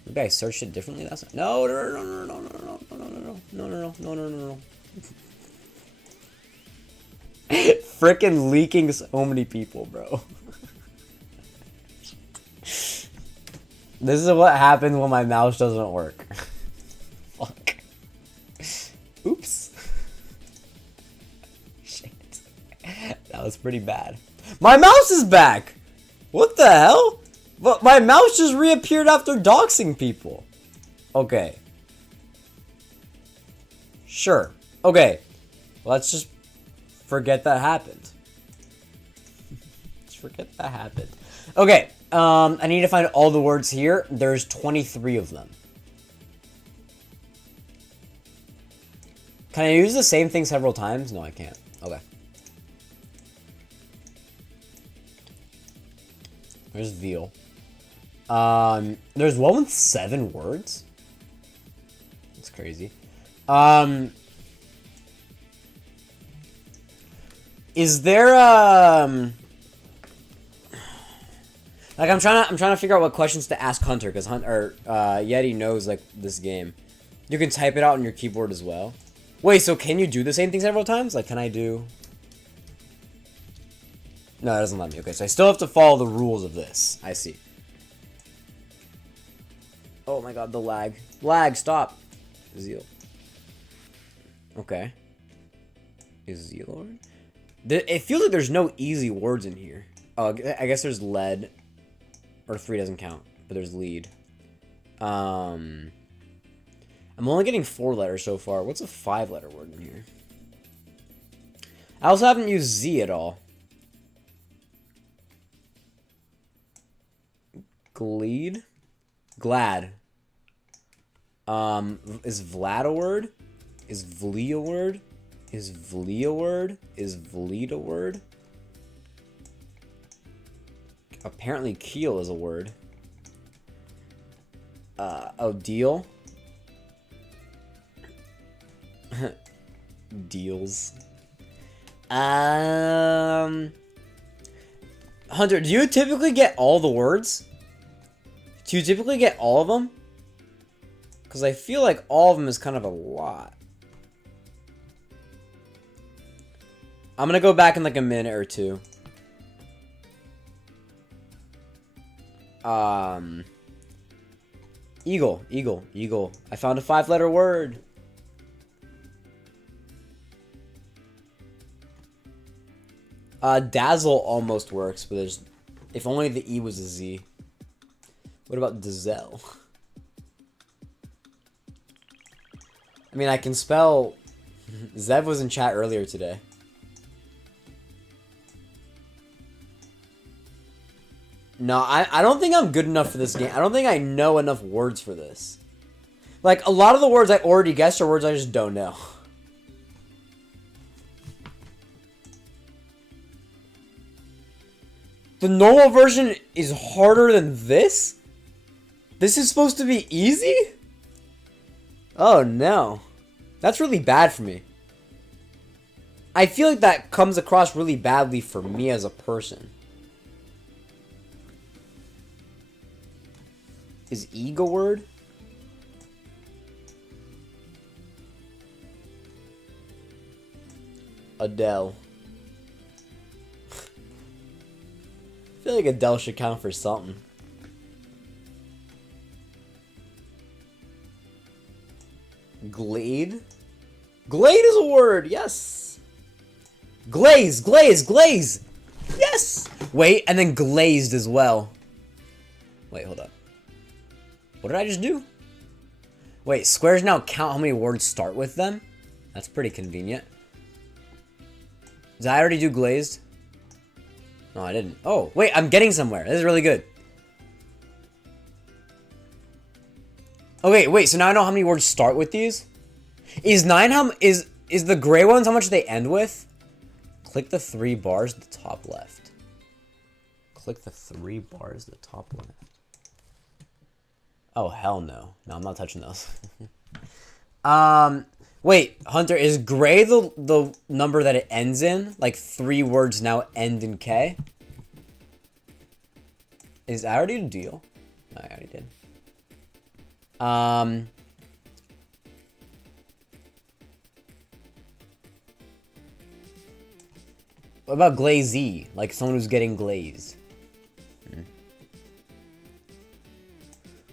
Maybe I searched it differently last time. No. Freaking leaking so many people, bro. This is what happens when my mouse doesn't work. Fuck. Oops. Shit. That was pretty bad. My mouse is back! What the hell? But my mouse just reappeared after doxing people. Okay. Sure. Okay. Let's just forget that happened. Let's forget that happened. Okay. I need to find all the words here. There's 23 of them. Can I use the same thing several times? No, I can't. Okay. There's veal. There's one with 7 words. That's crazy. Is there like I'm trying to figure out what questions to ask Hunter, because Yeti knows like this game. You can type it out on your keyboard as well. Wait, so can you do the same thing several times? Like, can I do? No, it doesn't let me. Okay, so I still have to follow the rules of this. I see. Oh my god, the lag. Lag, stop. Zeal. Okay. Is Zeal Lord? It feels like there's no easy words in here. Oh, I guess there's lead. Or 3 doesn't count, but there's lead. I'm only getting 4 letters so far. What's a 5-letter word in here? I also haven't used Z at all. Gleed? Glad. Is Vlad a word? Is Vlee a word? Is Vlee a word? Is Vleed a word? Apparently keel is a word. Oh, deal? Deals. Hunter, do you typically get all the words? Do you typically get all of them? Because I feel like all of them is kind of a lot. I'm gonna go back in like a minute or two. Eagle. I found a 5-letter word. Dazzle almost works, but there's... If only the E was a Z. What about Dazzle? I mean, I can spell... Zev was in chat earlier today. No, I don't think I'm good enough for this game. I don't think I know enough words for this. Like, a lot of the words I already guessed are words I just don't know. The normal version is harder than this? This is supposed to be easy? Oh no. That's really bad for me. I feel like that comes across really badly for me as a person. Is ego word? Adele. I feel like Adele should count for something. Glade? Glade is a word, yes! Glaze, glaze, glaze! Yes! Wait, and then glazed as well. Wait, hold up. What did I just do? Wait, squares now count how many words start with them? That's pretty convenient. Did I already do glazed? No, I didn't. Oh, wait, I'm getting somewhere. This is really good. Oh, wait, so now I know how many words start with these? Is 9 how... Is the gray ones how much they end with? Click the 3 bars at the top left. Click the 3 bars at the top left. Oh, hell no. No, I'm not touching those. Wait, Hunter, is gray the number that it ends in? Like 3 words now end in K? Is that already a deal? No, I already did. What about glazee? Like someone who's getting glazed.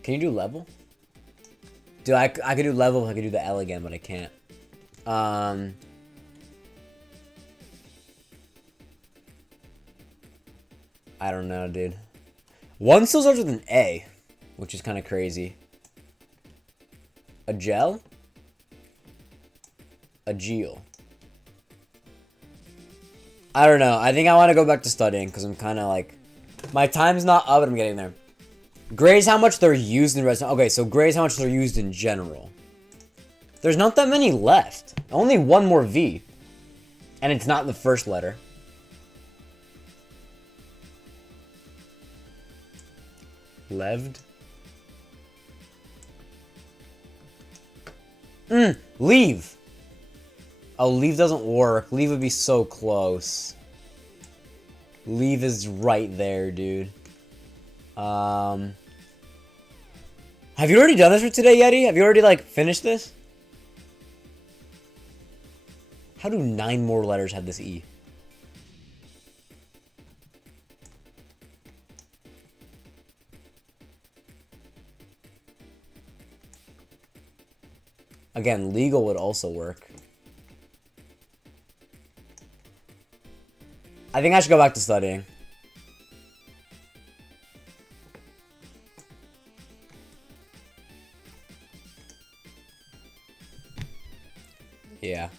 Can you do level? Dude, I could do level if I could do the L again, but I can't. I don't know, dude. One still starts with an A, which is kind of crazy. A gel? A gel. I don't know. I think I want to go back to studying because I'm kind of like... My time's not up, but I'm getting there. Gray is how much they're used in resident. Okay, so gray is how much they're used in general. There's not that many left. Only one more V. And it's not the first letter. Leved. Leave. Oh, leave doesn't work. Leave would be so close. Leave is right there, dude. Have you already done this for today, Yeti? Have you already, like, finished this? How do 9 more letters have this E? Again, legal would also work. I think I should go back to studying. Yeah.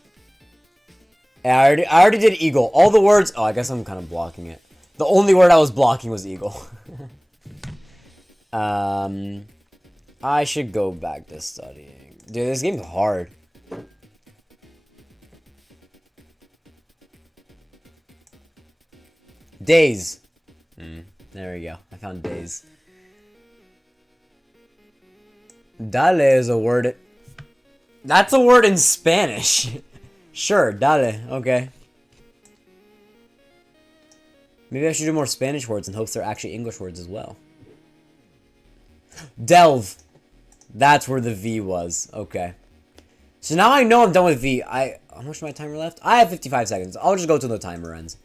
I already did eagle. All the words... Oh, I guess I'm kind of blocking it. The only word I was blocking was eagle. I should go back to studying. Dude, this game's hard. Days. There we go. I found days. Dale is a word... That's a word in Spanish. Sure, dale. Okay. Maybe I should do more Spanish words in hopes they're actually English words as well. Delve. That's where the V was. Okay. So now I know I'm done with V. How much of my timer left? I have 55 seconds. I'll just go till the timer ends.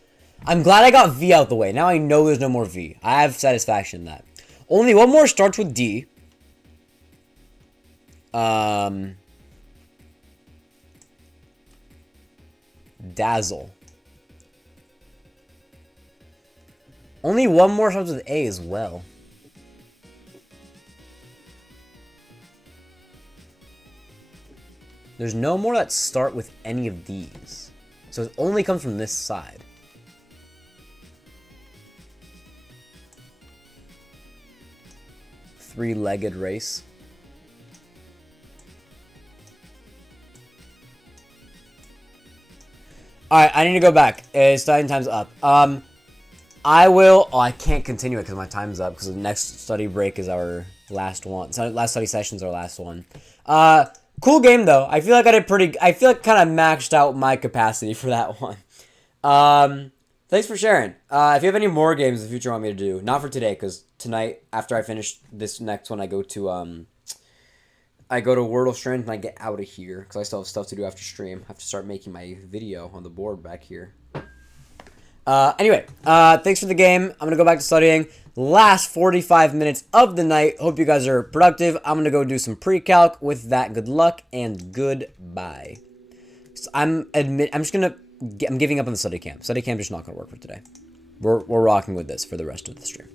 I'm glad I got V out the way. Now I know there's no more V. I have satisfaction in that. Only one more starts with D. Dazzle. Only one more starts with A as well. There's no more that start with any of these. So it only comes from this side. Three-legged race. Alright, I need to go back. Studying time's up. I will... Oh, I can't continue it because my time's up because the next study break is our last one. So last study session is our last one. Cool game though. I feel like I did pretty. I feel like kind of maxed out my capacity for that one. Thanks for sharing. If you have any more games in the future you want me to do, not for today, because tonight after I finish this next one, I go to Wordle Strength and I get out of here because I still have stuff to do after stream. I have to start making my video on the board back here. Anyway, thanks for the game. I'm gonna go back to studying. Last 45 minutes of the night. Hope you guys are productive. I'm gonna go do some pre-calc. With that, good luck and goodbye. So I'm giving up on the study camp. Study camp is just not gonna work for today. We're rocking with this for the rest of the stream.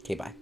Okay, bye.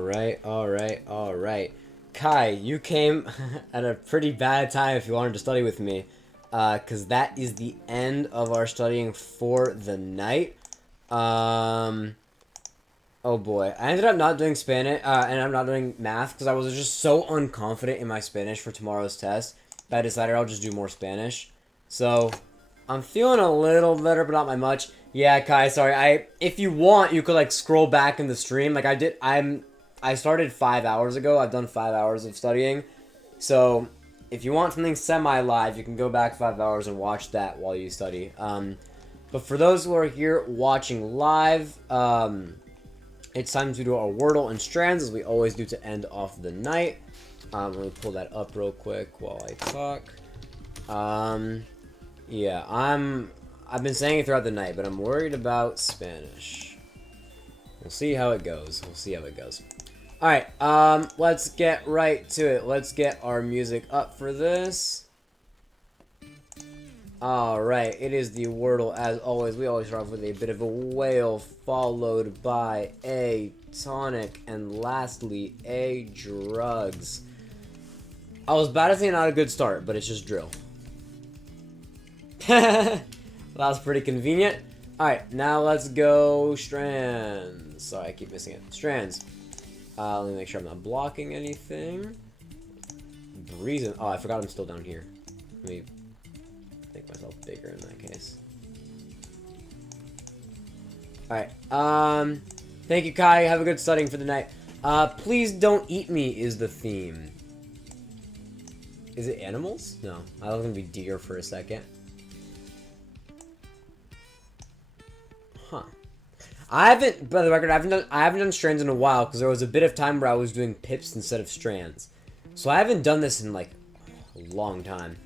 Alright. Kai, you came at a pretty bad time if you wanted to study with me. Because that is the end of our studying for the night. Oh boy. I ended up not doing Spanish, and I'm not doing math because I was just so unconfident in my Spanish for tomorrow's test that I decided I'll just do more Spanish. So, I'm feeling a little better, but not by much. Yeah, Kai, sorry. If you want, you could, like, scroll back in the stream. Like, I started 5 hours ago. I've done 5 hours of studying. So, if you want something semi-live, you can go back 5 hours and watch that while you study. But for those who are here watching live, it's time to do our Wordle and Strands, as we always do to end off the night. Let me pull that up real quick while I talk. Yeah, I've been saying it throughout the night, but I'm worried about Spanish. We'll see how it goes. Alright, let's get right to it. Let's get our music up for this. Alright, it is the Wordle as always. We always start off with a bit of a whale, followed by a tonic, and lastly, a drugs. I was about to say not a good start, but it's just drill. That was pretty convenient. Alright, now let's go Strands. Sorry, I keep missing it. Strands. Let me make sure I'm not blocking anything. Reason. Oh, I forgot I'm still down here. Let me make myself bigger in that case. Alright. Thank you, Kai. Have a good studying for the night. Please don't eat me is the theme. Is it animals? No. I was gonna be deer for a second. Huh. By the record, I haven't done strands in a while because there was a bit of time where I was doing pips instead of strands. So I haven't done this in like a long time.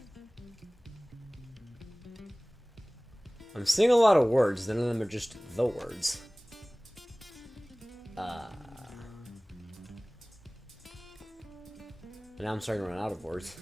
I'm seeing a lot of words, none of them are just the words. And now I'm starting to run out of words.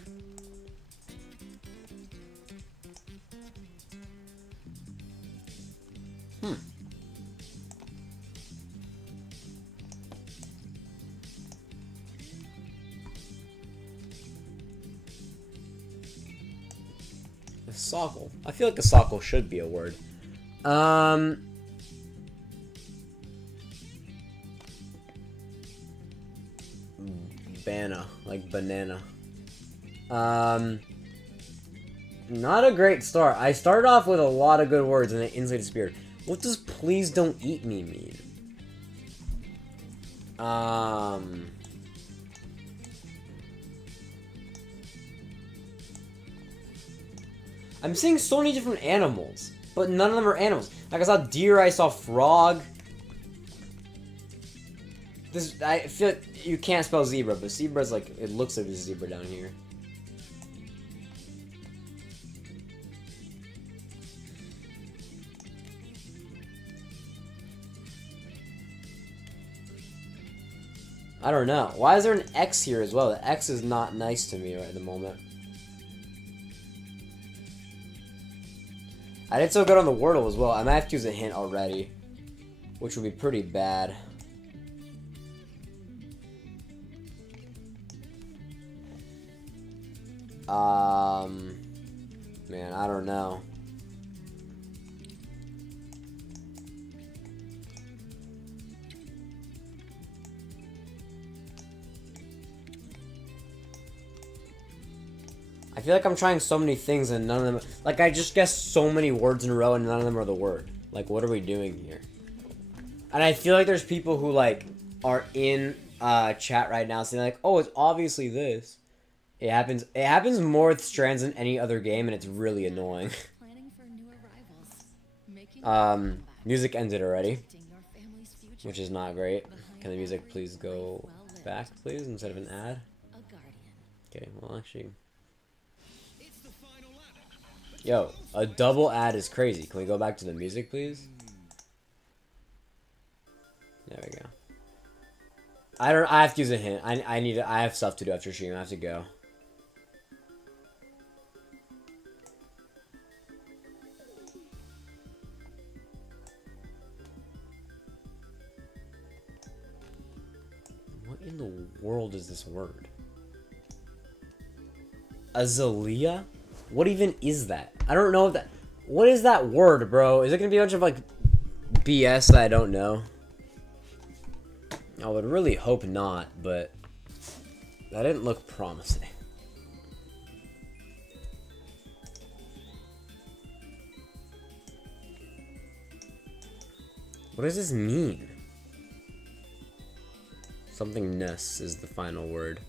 A sockle. I feel like a sockle should be a word. Banana, like banana. Not a great start. I started off with a lot of good words and it instantly disappeared. What does please don't eat me mean? I'm seeing so many different animals, but none of them are animals. Like I saw deer, I saw frog. I feel like you can't spell zebra, but zebra's like, it looks like a zebra down here. I don't know. Why is there an X here as well? The X is not nice to me right at the moment. I did so good on the Wordle as well. I might have to use a hint already, which would be pretty bad. Man, I don't know. I feel like I'm trying so many things and none of them... Like, I just guessed so many words in a row and none of them are the word. Like, what are we doing here? And I feel like there's people who, like, are in chat right now saying, like, oh, it's obviously this. It happens more with Strands than any other game, and it's really annoying. Music ended already. Which is not great. Can the music please go back, please, instead of an ad? Okay, well, actually... Yo, a double ad is crazy. Can we go back to the music, please? There we go. I have to use a hint. I have stuff to do after stream. I have to go. in the world is this word? Azalea? What even is that? I don't know that. What is that word, bro? Is it gonna be a bunch of like BS that I don't know? I would really hope not, but that didn't look promising. What does this mean? Something-ness is the final word.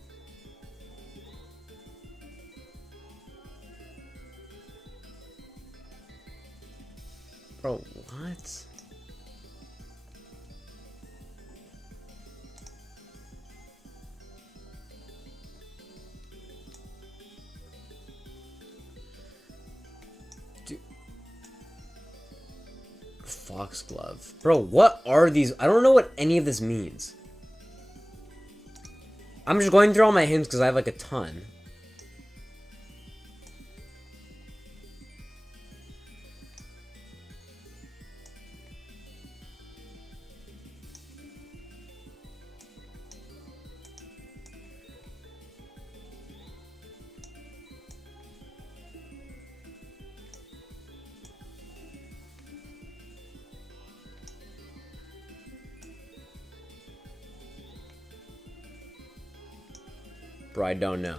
Bro, what? Dude. Foxglove. Bro, what are these? I don't know what any of this means. I'm just going through all my hints because I have like a ton. Bro, I don't know.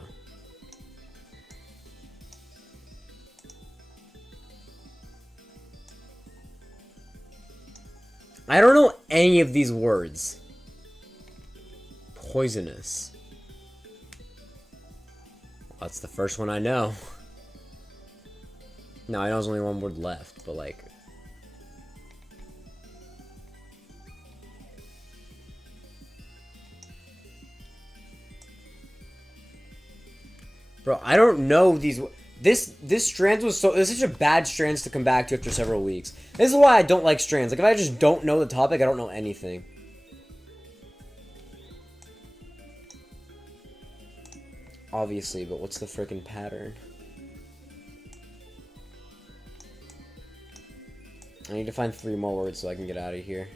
I don't know any of these words. Poisonous. That's the first one I know. No, I know there's only one word left, but like... Bro, I don't know these... This strands was so... This is such a bad strands to come back to after several weeks. This is why I don't like strands. Like, if I just don't know the topic, I don't know anything. Obviously, but what's the freaking pattern? I need to find 3 more words so I can get out of here.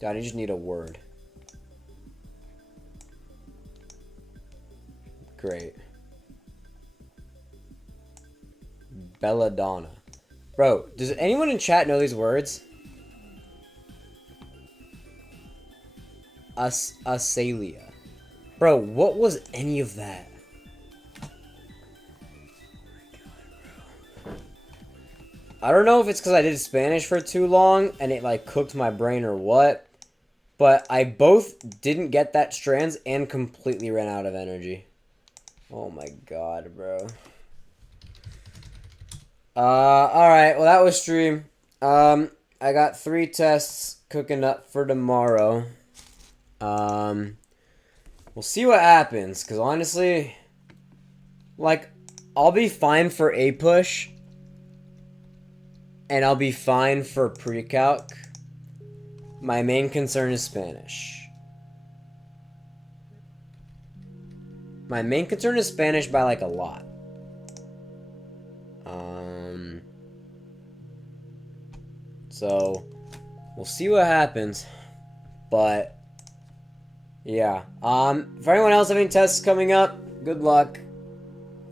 God, I just need a word. Great. Belladonna. Bro, does anyone in chat know these words? Asalia. Bro, what was any of that? I don't know if it's because I did Spanish for too long and it like cooked my brain or what. But I both didn't get that strands and completely ran out of energy. Oh my god, bro. Alright, well that was stream. I got 3 tests cooking up for tomorrow. We'll see what happens, because honestly, like, I'll be fine for A-push. And I'll be fine for pre-calc. My main concern is Spanish. My main concern is Spanish by like a lot. So we'll see what happens. But yeah. For anyone else having tests coming up, good luck.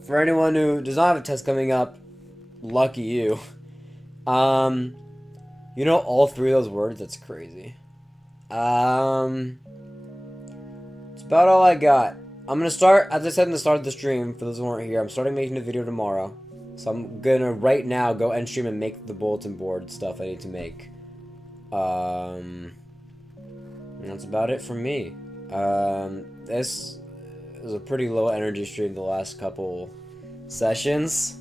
For anyone who does not have a test coming up, lucky you. You know all 3 of those words? That's crazy. It's about all I got. I'm gonna start, as I said in the start of the stream, for those who weren't here, I'm starting making a video tomorrow. So I'm gonna, right now, go end stream and make the bulletin board stuff I need to make. And that's about it from me. This is a pretty low energy stream the last couple sessions.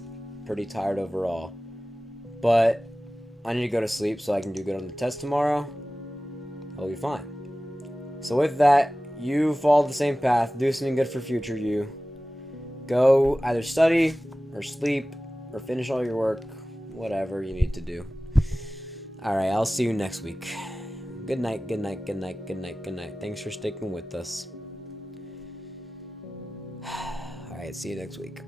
Pretty tired overall. But I need to go to sleep so I can do good on the test tomorrow. I'll be fine. So with that, you follow the same path. Do something good for future you. Go either study or sleep or finish all your work. Whatever you need to do. Alright, I'll see you next week. Good night, good night, good night, good night, good night. Thanks for sticking with us. All right, see you next week.